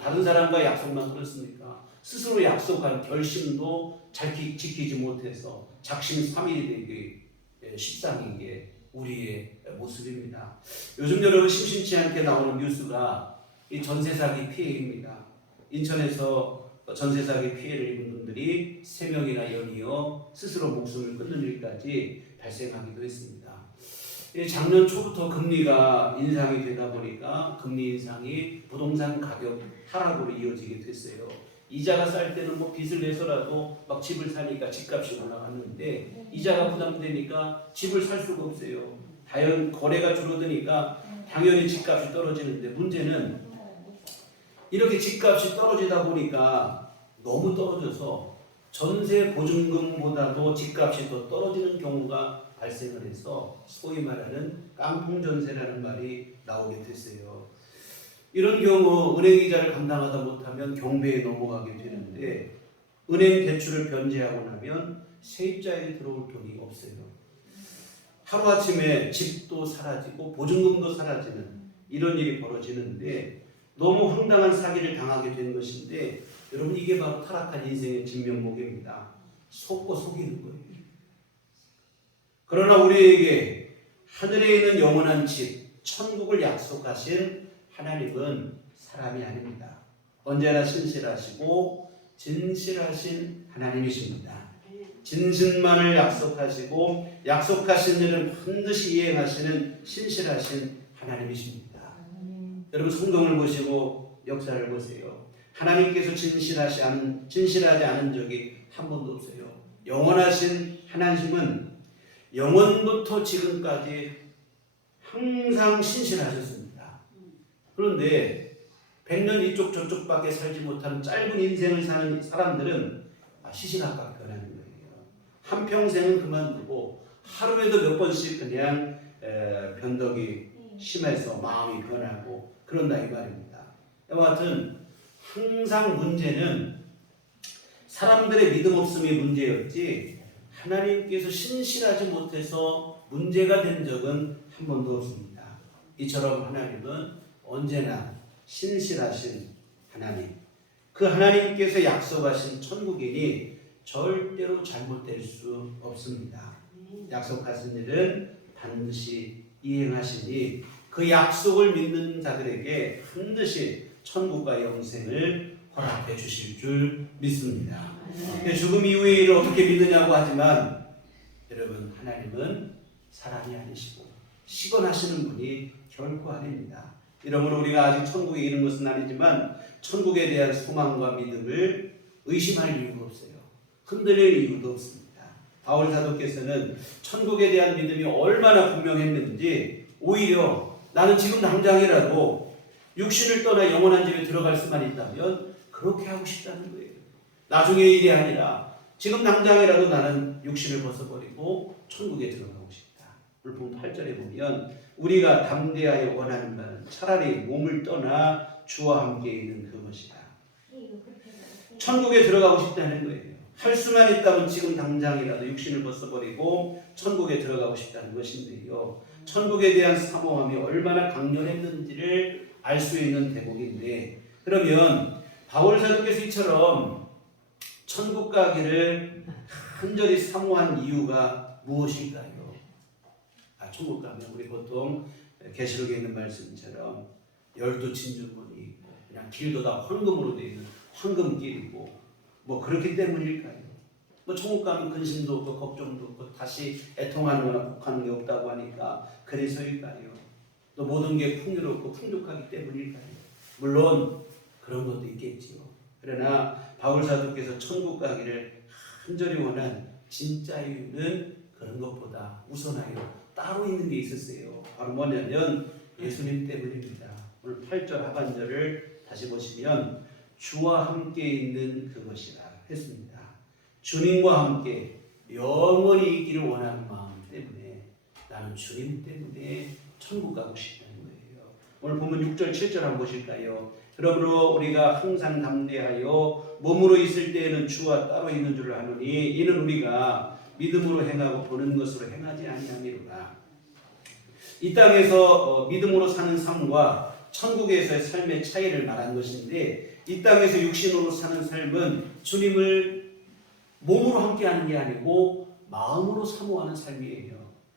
다른 사람과 약속만 그렇습니까? 스스로 약속한 결심도 잘 지키지 못해서 작심삼일이 되기 십상인 게 우리의 모습입니다. 요즘 여러분 심심치 않게 나오는 뉴스가 이 전세 사기 피해입니다. 인천에서 전세 사기 피해를 입은 분들이 3명이나 연이어 스스로 목숨을 끊는 일까지 발생하기도 했습니다. 작년 초부터 금리가 인상이 되다 보니까 금리 인상이 부동산 가격 하락으로 이어지게 됐어요. 이자가 쌀 때는 빚을 내서라도 막 집을 사니까 집값이 올라갔는데 이자가 부담되니까 집을 살 수가 없어요. 거래가 줄어드니까 당연히 집값이 떨어지는데 문제는 이렇게 집값이 떨어지다 보니까 너무 떨어져서 전세 보증금보다도 집값이 더 떨어지는 경우가 발생을 해서 소위 말하는 깡통 전세라는 말이 나오게 됐어요. 이런 경우 은행 이자를 감당하다 못하면 경매에 넘어가게 되는데 은행 대출을 변제하고 나면 세입자에게 들어올 돈이 없어요. 하루아침에 집도 사라지고 보증금도 사라지는 이런 일이 벌어지는데 너무 황당한 사기를 당하게 된 것인데 여러분 이게 바로 타락한 인생의 진면목입니다. 속고 속이는 거예요. 그러나 우리에게 하늘에 있는 영원한 집, 천국을 약속하신 하나님은 사람이 아닙니다. 언제나 신실하시고 진실하신 하나님이십니다. 진실만을 약속하시고 약속하신 일은 반드시 이행하시는 신실하신 하나님이십니다. 여러분 성경을 보시고 역사를 보세요. 하나님께서 진실하지 않은 적이 한 번도 없어요. 영원하신 하나님은 영원부터 지금까지 항상 신실하셨습니다. 그런데 100년 이쪽 저쪽밖에 살지 못하는 짧은 인생을 사는 사람들은 시시각각 변하는 거예요. 한평생은 그만두고 하루에도 몇 번씩 그냥 변덕이 심해서 마음이 변하고 그런다 이 말입니다. 이와 같은 항상 문제는 사람들의 믿음 없음이 문제였지 하나님께서 신실하지 못해서 문제가 된 적은 한 번도 없습니다. 이처럼 하나님은 언제나 신실하신 하나님, 그 하나님께서 약속하신 천국이니 절대로 잘못될 수 없습니다. 약속하신 일은 반드시 이행하시니 그 약속을 믿는 자들에게 반드시 천국과 영생을 허락해 주실 줄 믿습니다. 죽음 이후의 일을 어떻게 믿느냐고 하지만 여러분, 하나님은 사람이 아니시고 시건하시는 분이 결코 아닙니다. 이러므로 우리가 아직 천국에 이른 것은 아니지만 천국에 대한 소망과 믿음을 의심할 이유가 없어요. 흔들릴 이유도 없습니다. 바울 사도께서는 천국에 대한 믿음이 얼마나 분명했는지 오히려 나는 지금 당장이라도 육신을 떠나 영원한 집에 들어갈 수만 있다면 그렇게 하고 싶다는 거예요. 나중의 일이 아니라 지금 당장이라도 나는 육신을 벗어버리고 천국에 들어가고 싶다. 물품 8절에 보면 우리가 담대하여 원하는 바는 차라리 몸을 떠나 주와 함께 있는 그것이다. 천국에 들어가고 싶다는 거예요. 할 수만 있다면 지금 당장이라도 육신을 벗어버리고 천국에 들어가고 싶다는 것인데요. 천국에 대한 사모함이 얼마나 강렬했는지를 알 수 있는 대목인데, 그러면 바울 사도께서 이처럼 천국 가기를 간절히 사모한 이유가 무엇일까요? 천국 가면 우리 보통 계시록에 있는 말씀처럼 12진주문이 있고 그냥 길도 다 황금으로 되어 있는 황금길이고 뭐 그렇기 때문일까요? 뭐 천국 가면 근심도 없고 걱정도 없고 다시 애통하는 거나 곡하는 게 없다고 하니까 그래서일까요? 또 모든 게 풍요롭고 풍족하기 때문일까요? 물론 그런 것도 있겠지요. 그러나 바울 사도께서 천국 가기를 간절히 원한 진짜 이유는 그런 것보다 우선하여 따로 있는 게 있었어요. 바로 뭐냐면 예수님 때문입니다. 오늘 8절 하반절을 다시 보시면 주와 함께 있는 그것이라 했습니다. 주님과 함께 영원히 있기를 원하는 마음 때문에 나는 주님 때문에 천국 가고 싶다는 거예요. 오늘 보면 6절 7절 한번 보실까요? 그러므로 우리가 항상 담대하여 몸으로 있을 때에는 주와 따로 있는 줄을 아노니 이는 우리가 믿음으로 행하고 보는 것으로 행하지 아니함이로라. 이 땅에서 믿음으로 사는 삶과 천국에서의 삶의 차이를 말한 것인데, 이 땅에서 육신으로 사는 삶은 주님을 몸으로 함께하는 게 아니고 마음으로 사모하는 삶이에요.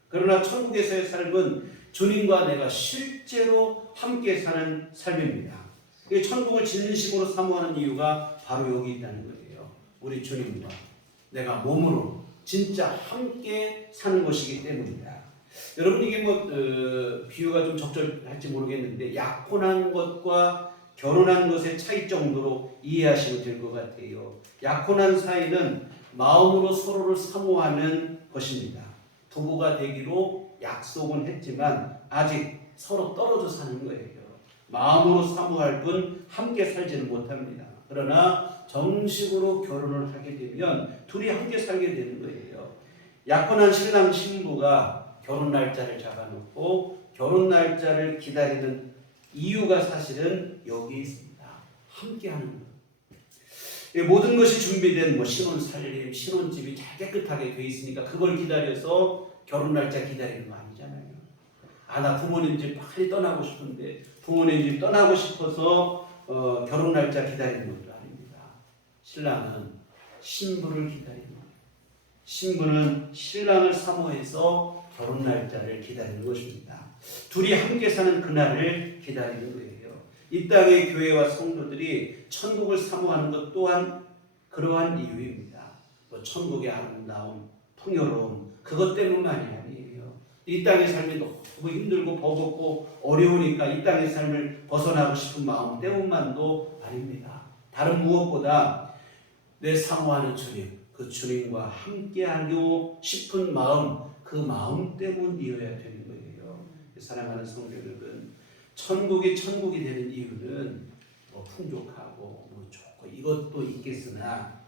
그러나 천국에서의 삶은 주님과 내가 실제로 함께 사는 삶입니다. 천국을 진심으로 사모하는 이유가 바로 여기 있다는 거예요. 우리 주님과 내가 몸으로 진짜 함께 사는 것이기 때문이다. 여러분, 이게 비유가 좀 적절할지 모르겠는데 약혼한 것과 결혼한 것의 차이 정도로 이해하시면 될 것 같아요. 약혼한 사이는 마음으로 서로를 사모하는 것입니다. 부부가 되기로 약속은 했지만 아직 서로 떨어져 사는 거예요. 마음으로 사모할 뿐 함께 살지는 못합니다. 그러나 정식으로 결혼을 하게 되면 둘이 함께 살게 되는 거예요. 약혼한 신랑 신부가 결혼 날짜를 잡아놓고 결혼 날짜를 기다리는 이유가 사실은 여기 있습니다. 함께하는 것. 모든 것이 준비된 신혼 살림, 신혼집이 잘 깨끗하게 돼 있으니까 그걸 기다려서 결혼 날짜 기다리는 거 아니잖아요. 나 부모님 집 빨리 떠나고 싶은데 부모님 집 떠나고 싶어서 결혼 날짜 기다리는 것도 아닙니다. 신랑은 신부를 기다리는 거예요. 신부는 신랑을 사모해서 결혼 날짜를 기다리는 것입니다. 둘이 함께 사는 그날을 기다리는 거예요. 이 땅의 교회와 성도들이 천국을 사모하는 것 또한 그러한 이유입니다. 천국의 아름다움, 풍요로움, 그것 때문만이 아니에요. 이 땅의 삶이 너무 힘들고 버겁고 어려우니까 이 땅의 삶을 벗어나고 싶은 마음 때문만도 아닙니다. 다른 무엇보다 내 사모하는 주님, 그 주님과 함께하고 싶은 마음, 그 마음 때문이어야 되는 거예요. 사랑하는 성도 여러분, 천국이 되는 이유는 풍족하고 좋고 이것도 있겠으나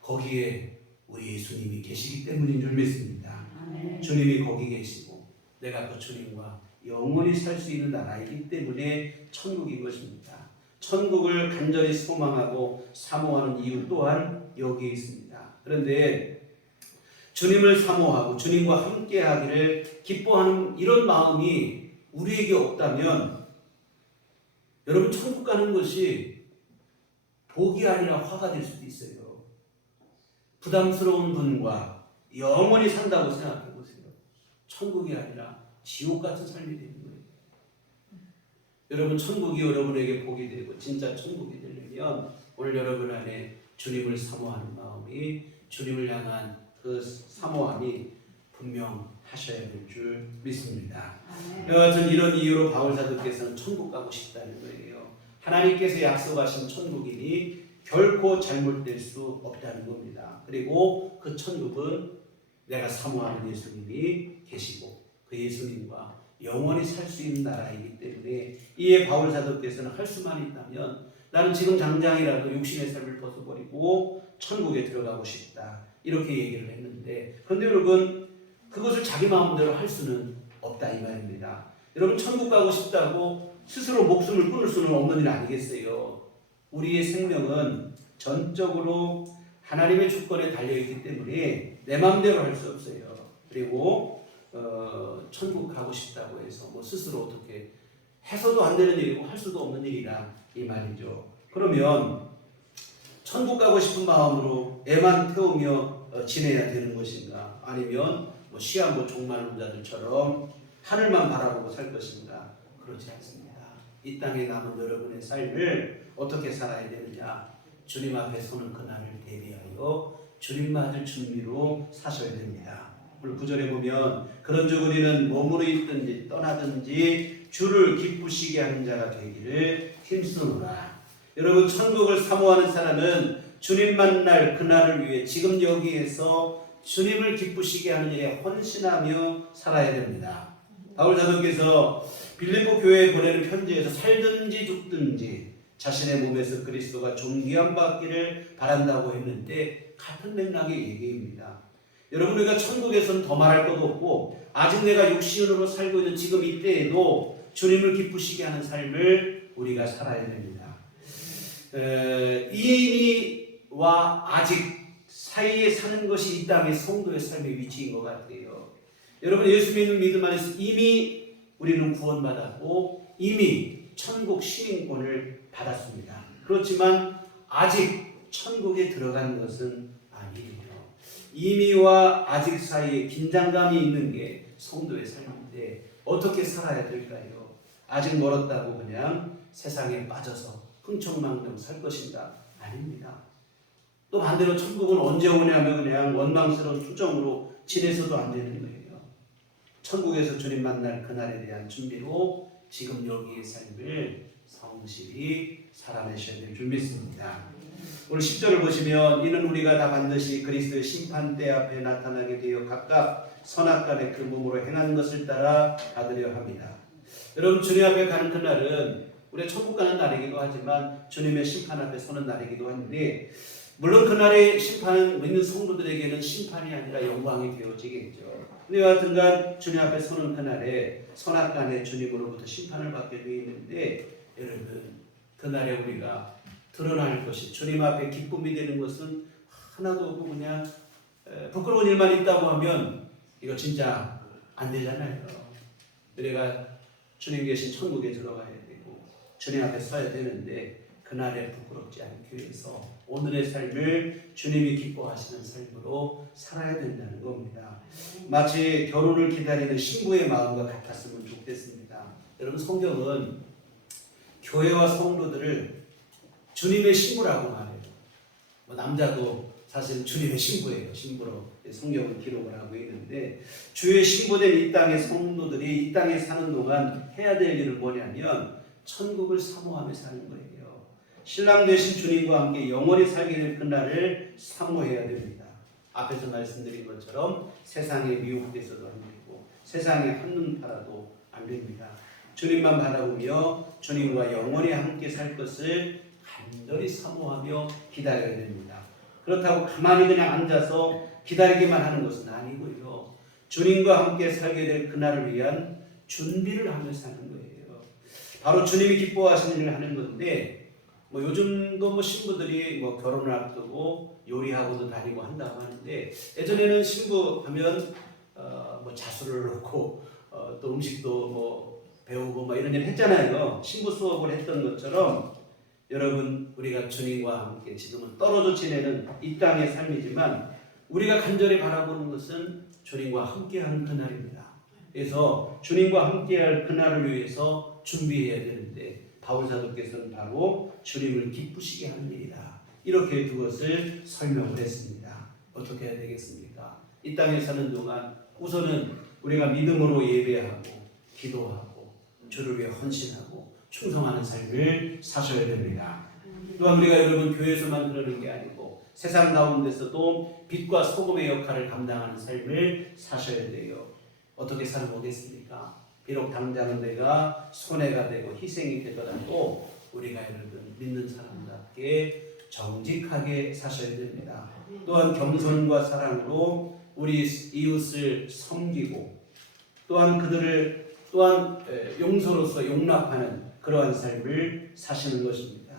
거기에 우리 예수님이 계시기 때문인 줄 믿습니다. 아멘. 주님이 거기 계시고 내가 그 주님과 영원히 살 수 있는 나라이기 때문에 천국인 것입니다. 천국을 간절히 소망하고 사모하는 이유 또한 여기에 있습니다. 그런데 주님을 사모하고 주님과 함께하기를 기뻐하는 이런 마음이 우리에게 없다면 여러분 천국 가는 것이 복이 아니라 화가 될 수도 있어요. 부담스러운 분과 영원히 산다고 생각해 보세요. 천국이 아니라 지옥 같은 삶이 되는 거예요. 여러분 천국이 여러분에게 복이 되고 진짜 천국이 되려면 오늘 여러분 안에 주님을 사모하는 마음이 주님을 향한 그 사모함이 분명하셔야 될 줄 믿습니다. 여하튼 이런 이유로 바울 사도께서는 천국 가고 싶다는 거예요. 하나님께서 약속하신 천국이니 결코 잘못될 수 없다는 겁니다. 그리고 그 천국은 내가 사모하는 예수님이 계시고 그 예수님과 영원히 살 수 있는 나라이기 때문에 이에 바울 사도께서는 할 수만 있다면 나는 지금 당장이라도 육신의 삶을 벗어버리고 천국에 들어가고 싶다 이렇게 얘기를 했는데 그런데 여러분 그것을 자기 마음대로 할 수는 없다 이 말입니다. 여러분 천국 가고 싶다고 스스로 목숨을 끊을 수는 없는 일 아니겠어요. 우리의 생명은 전적으로 하나님의 주권에 달려있기 때문에 내 마음대로 할 수 없어요. 그리고 천국 가고 싶다고 해서 뭐 스스로 어떻게 해서도 안 되는 일이고 할 수도 없는 일이라 이 말이죠. 그러면 천국 가고 싶은 마음으로 애만 태우며 지내야 되는 것인가? 아니면 뭐 시한부 종말론자들처럼 하늘만 바라보고 살 것인가? 그렇지 않습니다. 이 땅에 남은 여러분의 삶을 어떻게 살아야 되느냐? 주님 앞에 서는 그날을 대비하여 주님 맞을 준비로 사셔야 됩니다. 오늘 9절에 보면 그런즉 우리는 몸으로 있든지 떠나든지 주를 기쁘시게 하는 자가 되기를 힘쓰노라. 여러분 천국을 사모하는 사람은 주님 만날 그날을 위해 지금 여기에서 주님을 기쁘시게 하는 일에 헌신하며 살아야 됩니다. 바울 사도께서 빌립보 교회에 보내는 편지에서 살든지 죽든지 자신의 몸에서 그리스도가 존귀함 받기를 바란다고 했는데 같은 맥락의 얘기입니다. 여러분 우리가 천국에서는 더 말할 것도 없고 아직 내가 육신으로 살고 있는 지금 이때에도 주님을 기쁘시게 하는 삶을 우리가 살아야 됩니다. 이미와 아직 사이에 사는 것이 이 땅의 성도의 삶의 위치인 것 같아요. 여러분 예수 믿는 믿음 안에서 이미 우리는 구원받았고 이미 천국 시민권을 받았습니다. 그렇지만 아직 천국에 들어간 것은 아니에요. 이미와 아직 사이에 긴장감이 있는 게 성도의 삶인데 어떻게 살아야 될까요? 아직 멀었다고 그냥 세상에 빠져서 흥청망청 살 것인가? 아닙니다. 또 반대로 천국은 언제 오냐면 그냥 원망스러운 투정으로 지내서도 안 되는 거예요. 천국에서 주님 만날 그날에 대한 준비로 지금 여기의 삶을 성실히 살아내셔야 될 줄 믿습니다. 오늘 10절을 보시면 이는 우리가 다 반드시 그리스도의 심판대 앞에 나타나게 되어 각각 선악간에 그 몸으로 행한 것을 따라 받으려 합니다. 여러분 주님 앞에 가는 그날은 우리가 천국 가는 날이기도 하지만 주님의 심판 앞에 서는 날이기도 한데 물론 그날의 심판은 믿는 성도들에게는 심판이 아니라 영광이 되어지겠죠. 근데 여하튼간 주님 앞에 서는 그날에 선악간에 주님으로부터 심판을 받게 되어 있는데 여러분 그날에 우리가 드러날 것이 주님 앞에 기쁨이 되는 것은 하나도 없고 그냥 부끄러운 일만 있다고 하면 이거 진짜 안 되잖아요. 우리가 주님 계신 천국에 들어가야 되고 주님 앞에 서야 되는데 그날에 부끄럽지 않기 위해서 오늘의 삶을 주님이 기뻐하시는 삶으로 살아야 된다는 겁니다. 마치 결혼을 기다리는 신부의 마음과 같았으면 좋겠습니다. 여러분 성경은 교회와 성도들을 주님의 신부라고 말해요. 남자도 사실 주님의 신부예요. 신부로 성경을 기록을 하고 있는데 주의 신부된 이 땅의 성도들이 이 땅에 사는 동안 해야 될 일은 뭐냐면 천국을 사모하며 사는 거예요. 신랑 되신 주님과 함께 영원히 살게 될 그날을 사모해야 됩니다. 앞에서 말씀드린 것처럼 세상에 미혹돼서도 안 되고 세상에 한눈 팔아도 안 됩니다. 주님만 바라보며 주님과 영원히 함께 살 것을 간절히 사모하며 기다려야 됩니다. 그렇다고 가만히 그냥 앉아서 기다리기만 하는 것은 아니고요. 주님과 함께 살게 될 그날을 위한 준비를 하며 사는 거예요. 바로 주님이 기뻐하시는 일을 하는 건데 뭐 요즘도 뭐 신부들이 뭐 결혼을 앞두고 요리학원도 다니고 한다고 하는데 예전에는 신부 하면 뭐 자수를 놓고 또 음식도 뭐 배우고 뭐 이런 일 했잖아요. 신부 수업을 했던 것처럼 여러분 우리가 주님과 함께 지금은 떨어져 지내는 이 땅의 삶이지만 우리가 간절히 바라보는 것은 주님과 함께하는 그날입니다. 그래서 주님과 함께할 그날을 위해서 준비해야 되는데 바울 사도께서는 바로 주님을 기쁘시게 하는 일이다. 이렇게 그것을 설명을 했습니다. 어떻게 해야 되겠습니까? 이 땅에 사는 동안 우선은 우리가 믿음으로 예배하고 기도하고 주를 위해 헌신하고 충성하는 삶을 사셔야 됩니다. 또한 우리가 여러분 교회에서만 그러는 게 아니고 세상 가운데서도 빛과 소금의 역할을 감당하는 삶을 사셔야 돼요. 어떻게 살아보겠습니까? 비록 당장은 내가 손해가 되고 희생이 되더라도 우리가 여러분 믿는 사람답게 정직하게 사셔야 됩니다. 또한 겸손과 사랑으로 우리 이웃을 섬기고 또한 그들을 또한 용서로서 용납하는 그러한 삶을 사시는 것입니다.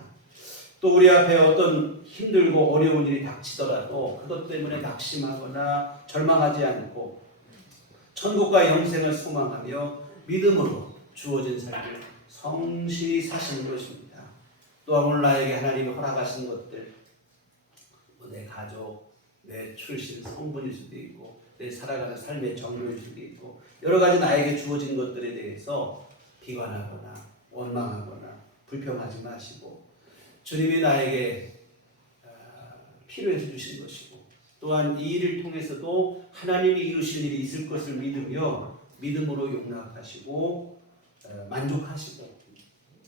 또 우리 앞에 어떤 힘들고 어려운 일이 닥치더라도 그것 때문에 낙심하거나 절망하지 않고 천국과 영생을 소망하며 믿음으로 주어진 삶을 성실히 사시는 것입니다. 또한 오늘 나에게 하나님이 허락하신 것들, 내 가족, 내 출신 성분일 수도 있고 내 살아가는 삶의 정도일 수도 있고 여러 가지 나에게 주어진 것들에 대해서 비관하거나 원망하거나 불평하지 마시고 주님이 나에게 필요해서 주신 것이고 또한 이 일을 통해서도 하나님이 이루실 일이 있을 것을 믿으며 믿음으로 용납하시고 만족하시고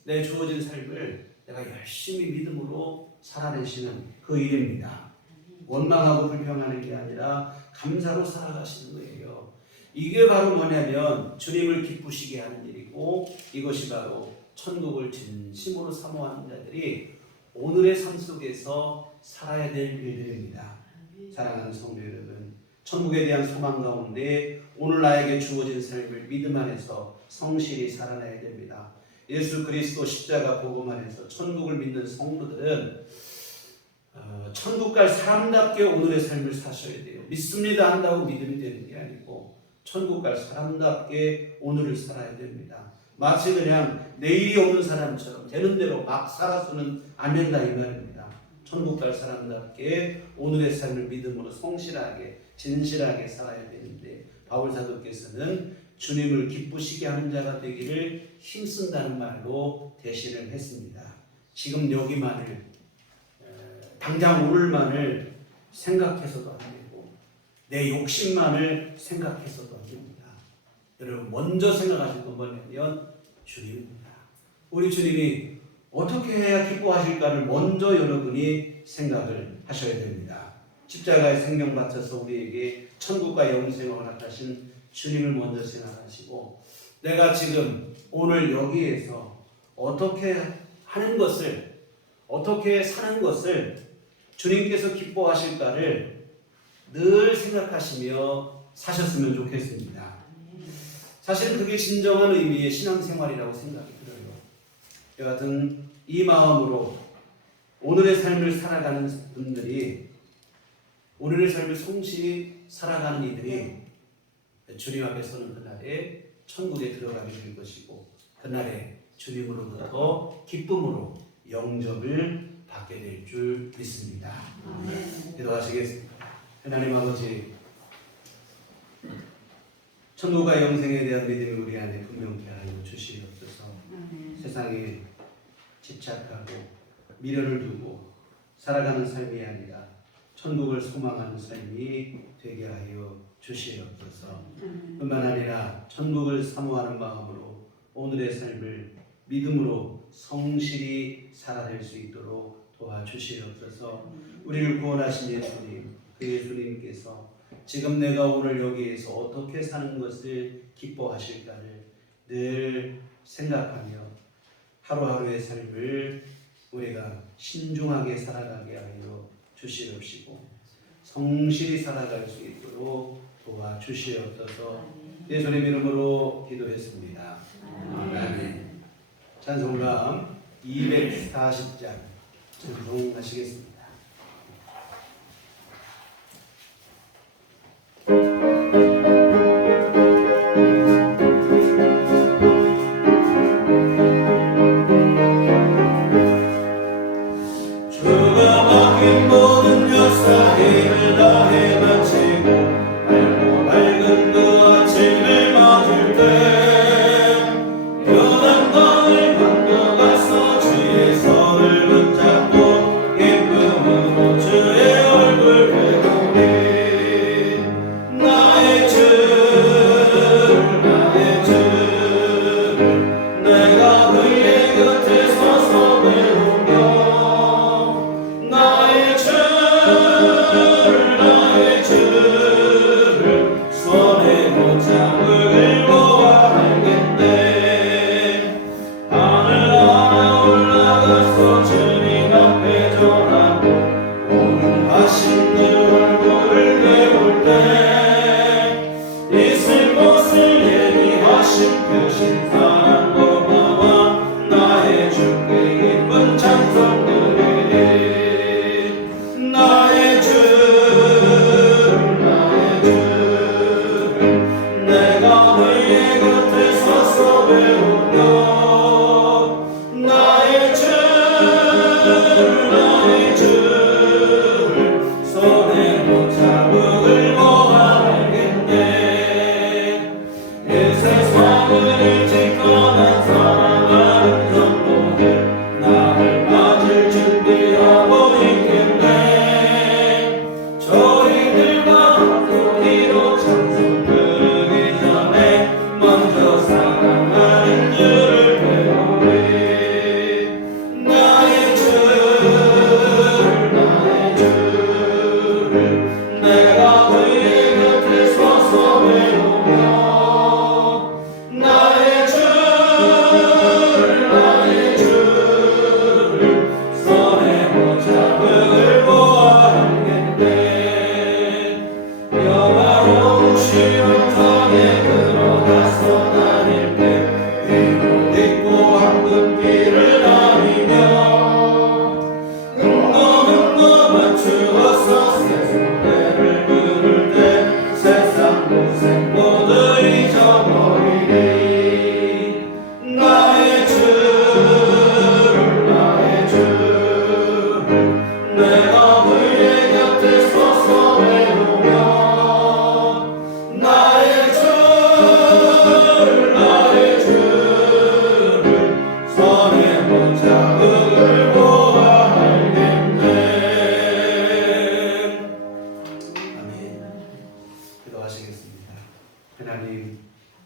내 주어진 삶을 내가 열심히 믿음으로 살아내시는 그 일입니다. 원망하고 불평하는 게 아니라 감사로 살아가시는 거예요. 이게 바로 뭐냐면 주님을 기쁘시게 하는 일이고 이것이 바로 천국을 진심으로 사모하는 자들이 오늘의 삶 속에서 살아야 될 일들입니다. 사랑하는 성도 여러분, 천국에 대한 소망 가운데 오늘 나에게 주어진 삶을 믿음 안에서 성실히 살아내야 됩니다. 예수 그리스도 십자가 복음 안에서 천국을 믿는 성도들은 천국 갈 사람답게 오늘의 삶을 사셔야 돼요. 믿습니다 한다고 믿음이 되는 게 아니고 천국 갈 사람답게 오늘을 살아야 됩니다. 마치 그냥 내일이 없는 사람처럼 되는 대로 막 살아서는 안 된다 이 말입니다. 천국 갈 사람답게 오늘의 삶을 믿음으로 성실하게 진실하게 살아야 되는데 바울 사도께서는 주님을 기쁘시게 하는 자가 되기를 힘쓴다는 말로 대신을 했습니다. 지금 여기만을 당장 오늘만을 생각해서도 안 되고 내 욕심만을 생각해서도 안 됩니다. 여러분 먼저 생각하실 건 뭐냐면 주님입니다. 우리 주님이 어떻게 해야 기뻐하실까를 먼저 여러분이 생각을 하셔야 됩니다. 십자가의 생명 바쳐서 우리에게 천국과 영생을 허락하신 주님을 먼저 생각하시고 내가 지금 오늘 여기에서 어떻게 하는 것을 어떻게 사는 것을 주님께서 기뻐하실까를 늘 생각하시며 사셨으면 좋겠습니다. 사실은 그게 진정한 의미의 신앙생활이라고 생각이 들어요. 여하튼 이 마음으로 오늘의 삶을 살아가는 분들이 오늘의 삶을 성실히 살아가는 이들이 주님 앞에 서는 그날에 천국에 들어가게 될 것이고 그날에 주님으로부터 기쁨으로 영접을 받게 될 줄 믿습니다. 기도하시겠습니다. 하나님 아버지 천국과 영생에 대한 믿음이 우리 안에 분명히 하여 주시옵소서. 세상에 집착하고 미련을 두고 살아가는 삶이 아니라 천국을 소망하는 삶이 되게 하여 주시옵소서. 뿐만 아니라 천국을 사모하는 마음으로 오늘의 삶을 믿음으로 성실히 살아낼 수 있도록 도와주시옵소서. 우리를 구원하신 예수님, 그 예수님께서 지금 내가 오늘 여기에서 어떻게 사는 것을 기뻐하실까를 늘 생각하며 하루하루의 삶을 우리가 신중하게 살아가게 하여 주시옵시고 성실히 살아갈 수 있도록 도와주시옵소서. 예수님 이름으로 기도했습니다. 아멘. 찬송가 240장 전송하시겠습니다. 주가 맡긴 모든 역사 힘을 다해 바치고 밝고 밝은 그 아침을 맞을 때 요단강을 건너가서 주의 손을 붙잡고 기쁨으로 주의 얼굴 배우리 나의 주 나의 주 내가 그의 곁에 서서 배우며 나의 주를 손에 붙잡을 보아 알겠네 하늘 하나 올라가서 주님 앞에 전하고 오늘하신 그 얼굴을 배울 때 있을 곳을 예비하신 표신 사랑 고마워 나의 주께 기쁜 찬송 드리리 나의 주 내가 너의 곁에 서서 배우며 나의 주를 손에 붙잡을 보아 알겠네 이 세상을 일찍 떠난 사랑하는 성도들 나를 맞을 준비하고 있겠네 저희들과 소리로 찬송 부르기 전에 먼저 사랑하는 주를 배우리 나의 주를 내가 그의 곁에 서서 배우며 나의 주를 손에 붙잡을 보아 알겠네 영화로우신 영상에 들어가서 다닐 때 휘옷 입고 황금길을 다니며 흥금 맞추어서 새소리를 부를 때 세상 고생 모두 잊어버리리 나의 주를 내가 그의 곁에 서서 배우며 나의 주를 손에 붙잡을 보아 알겠네 아멘 기도하시겠습니다. 하나님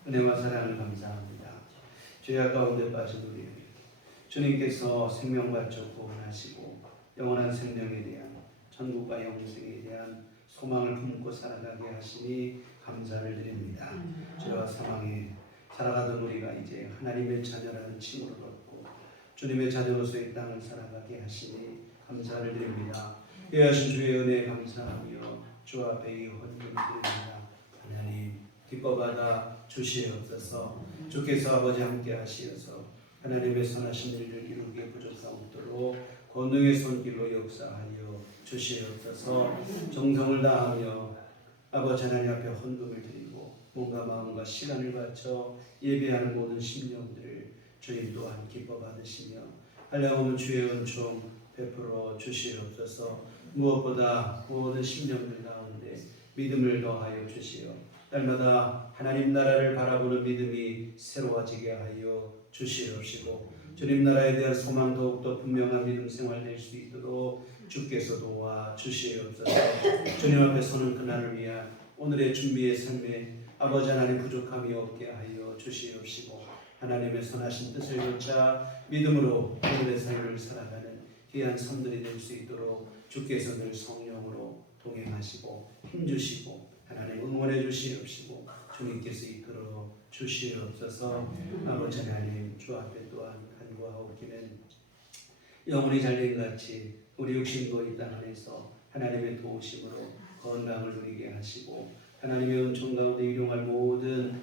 은혜와 사랑을 감사합니다. 죄악 가운데 빠진 우리에게 주님께서 생명과 쫓고 원하시고 영원한 생명에 대한 천국과 영생에 대한 소망을 품고 살아가게 하시니 감사를 드립니다. 죄와 사망에 살아가던 우리가 이제 하나님의 자녀라는 칭호를 얻고 주님의 자녀로서 이 땅을 살아가게 하시니 감사를 드립니다. 귀하신 주의 은혜에 감사하며 주 앞에 이 헌금을 드립니다. 하나님 기뻐받아 주시옵소서. 주께서 아버지 함께 하시어서 하나님의 선하신 일을 이루기에 부족함없도록 권능의 손길로 역사하여 주시옵소서. 정성을 다하며 아버지 하나님 앞에 헌금을 드리고 몸과 마음과 시간을 바쳐 예배하는 모든 심령들을 주님 또한 기뻐 받으시며 한량없는 주의 은총 베풀어 주시옵소서. 무엇보다 모든 심령들 가운데 믿음을 더하여 주시어 날마다 하나님 나라를 바라보는 믿음이 새로워지게 하여 주시옵시고 주님 나라에 대한 소망 더욱더 분명한 믿음 생활 될 수 있도록 주께서 도와 주시옵소서. 주님 앞에 서는 그날을 위한 오늘의 준비의 삶에 아버지 하나님 부족함이 없게 하여 주시옵시고 하나님의 선하신 뜻을 좇아 믿음으로 오늘의 삶을 살아가는 귀한 삶들이 될 수 있도록 주께서 늘 성령으로 동행하시고 힘주시고 하나님 응원해 주시옵시고 주님께서 이끌어 주시옵소서. 아버지 하나님 주 앞에 또한 간구하옵기는 영혼이 잘된 같이 우리 육신도 이 땅 안에서 하나님의 도우심으로 건강을 누리게 하시고 하나님의 은총 가운데 일용할 모든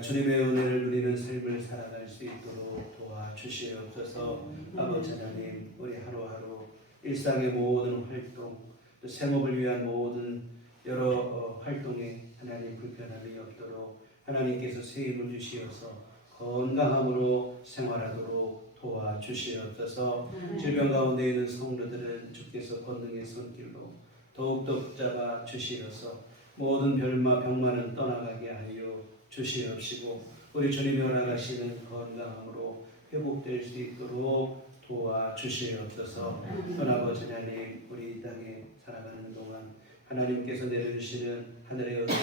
주님의 은혜를 누리는 삶을 살아갈 수 있도록 도와주시옵소서. 아버지 하나님, 우리 하루하루 일상의 모든 활동, 또 생업을 위한 모든 여러 활동에 하나님 불편함이 없도록 하나님께서 새 힘을 주시어서 건강함으로 생활하도록 도와주시옵소서. 질병 가운데 있는 성도들은 주께서 권능의 손길로 더욱더 붙잡아 주시어서 모든 병만은 떠나가게 하여 주시옵시고 우리 주님이 허락하시는 건강함으로 회복될 수 있도록 도와주시옵소서. 아버지 하나님, 우리 이 땅에 살아가는 동안 하나님께서 내려주시는 하늘의 은혜,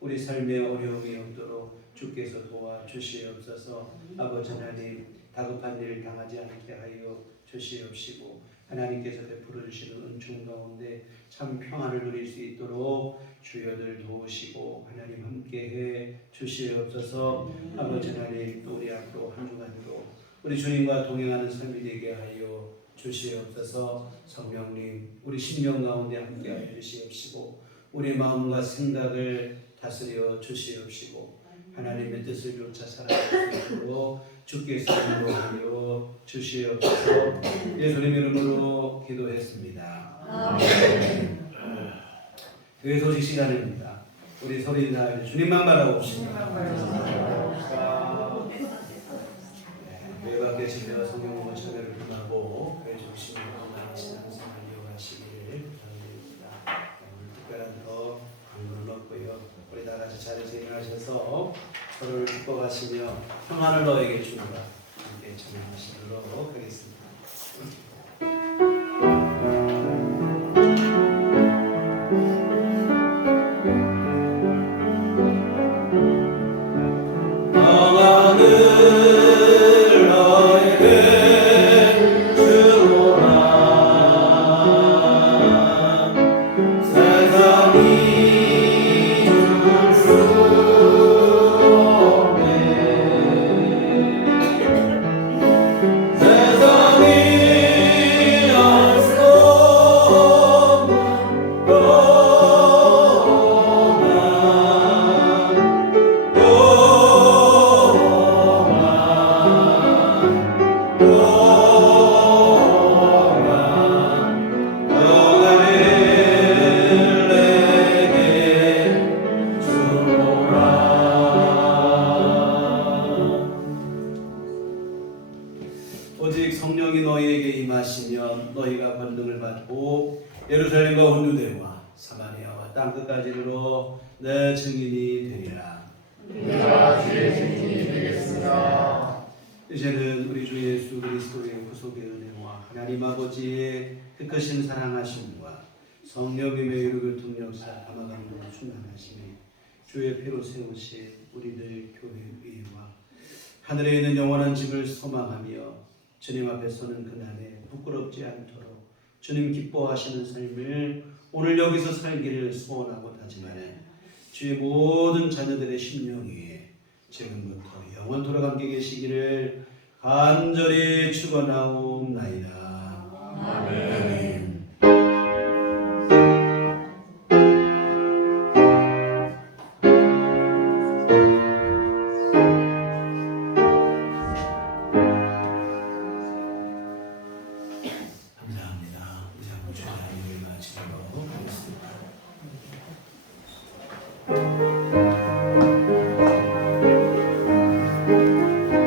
우리 삶의 어려움이 없도록 주께서 도와주시옵소서. 아버지 하나님, 다급한 일을 당하지 않게 하여 주시옵시고 하나님께서 베풀어 주시는 은총 가운데 참 평안을 누릴 수 있도록 주여들 도우시고 하나님 함께해 주시옵소서. 아버지 하나님, 또 우리 앞으로 한 주간도 우리 주님과 동행하는 삶이 되게 하여 주시옵소서. 성령님, 우리 심령 가운데 함께하여 주시옵시고 우리 마음과 생각을 다스려 주시옵시고 하나님의 뜻을 쫓아 살아갈 수 있도록 주께서 인도하여 주시옵소서. 예수님 이름으로 기도했습니다. 아멘. 교회 소식 시간입니다. 우리 소리나 주님만 바라봅시다. 교회 밖에 집회와 성경공부 참여를 통하고 교회 중심으로 건강한 신앙생활 이어가시기를 부탁드립니다. 오늘 특별한 더 강론은 없고요. 우리 다 같이 자리에서 일어나셔서 서로를 기뻐하시며 평안을 너에게 주노라 함께 찬양하시도록 하겠습니다. 오직 성령이 너희에게 임하시면 너희가 권능을 받고 예루살렘과 온 유대와 사마리아와 땅끝까지 이르러 내 증인이 되리라. 우리가 주의 증인이 되겠습니다. 이제는 우리 주 예수 그리스도의 구속의 은혜와 하나님 아버지의 그 크신 사랑하심과 성령님의 이루고 동력사 감화감동을 충만하심에 주의 피로 세우신 우리들 교회의와 하늘에 있는 영원한 집을 소망하며 주님 앞에 서는 그날에 부끄럽지 않도록 주님 기뻐하시는 삶을 오늘 여기서 살기를 소원하고 다짐하는 주의 모든 자녀들의 심령 위에 지금부터 영원토록 함께 계시기를 간절히 축원하옵나이다. 아멘.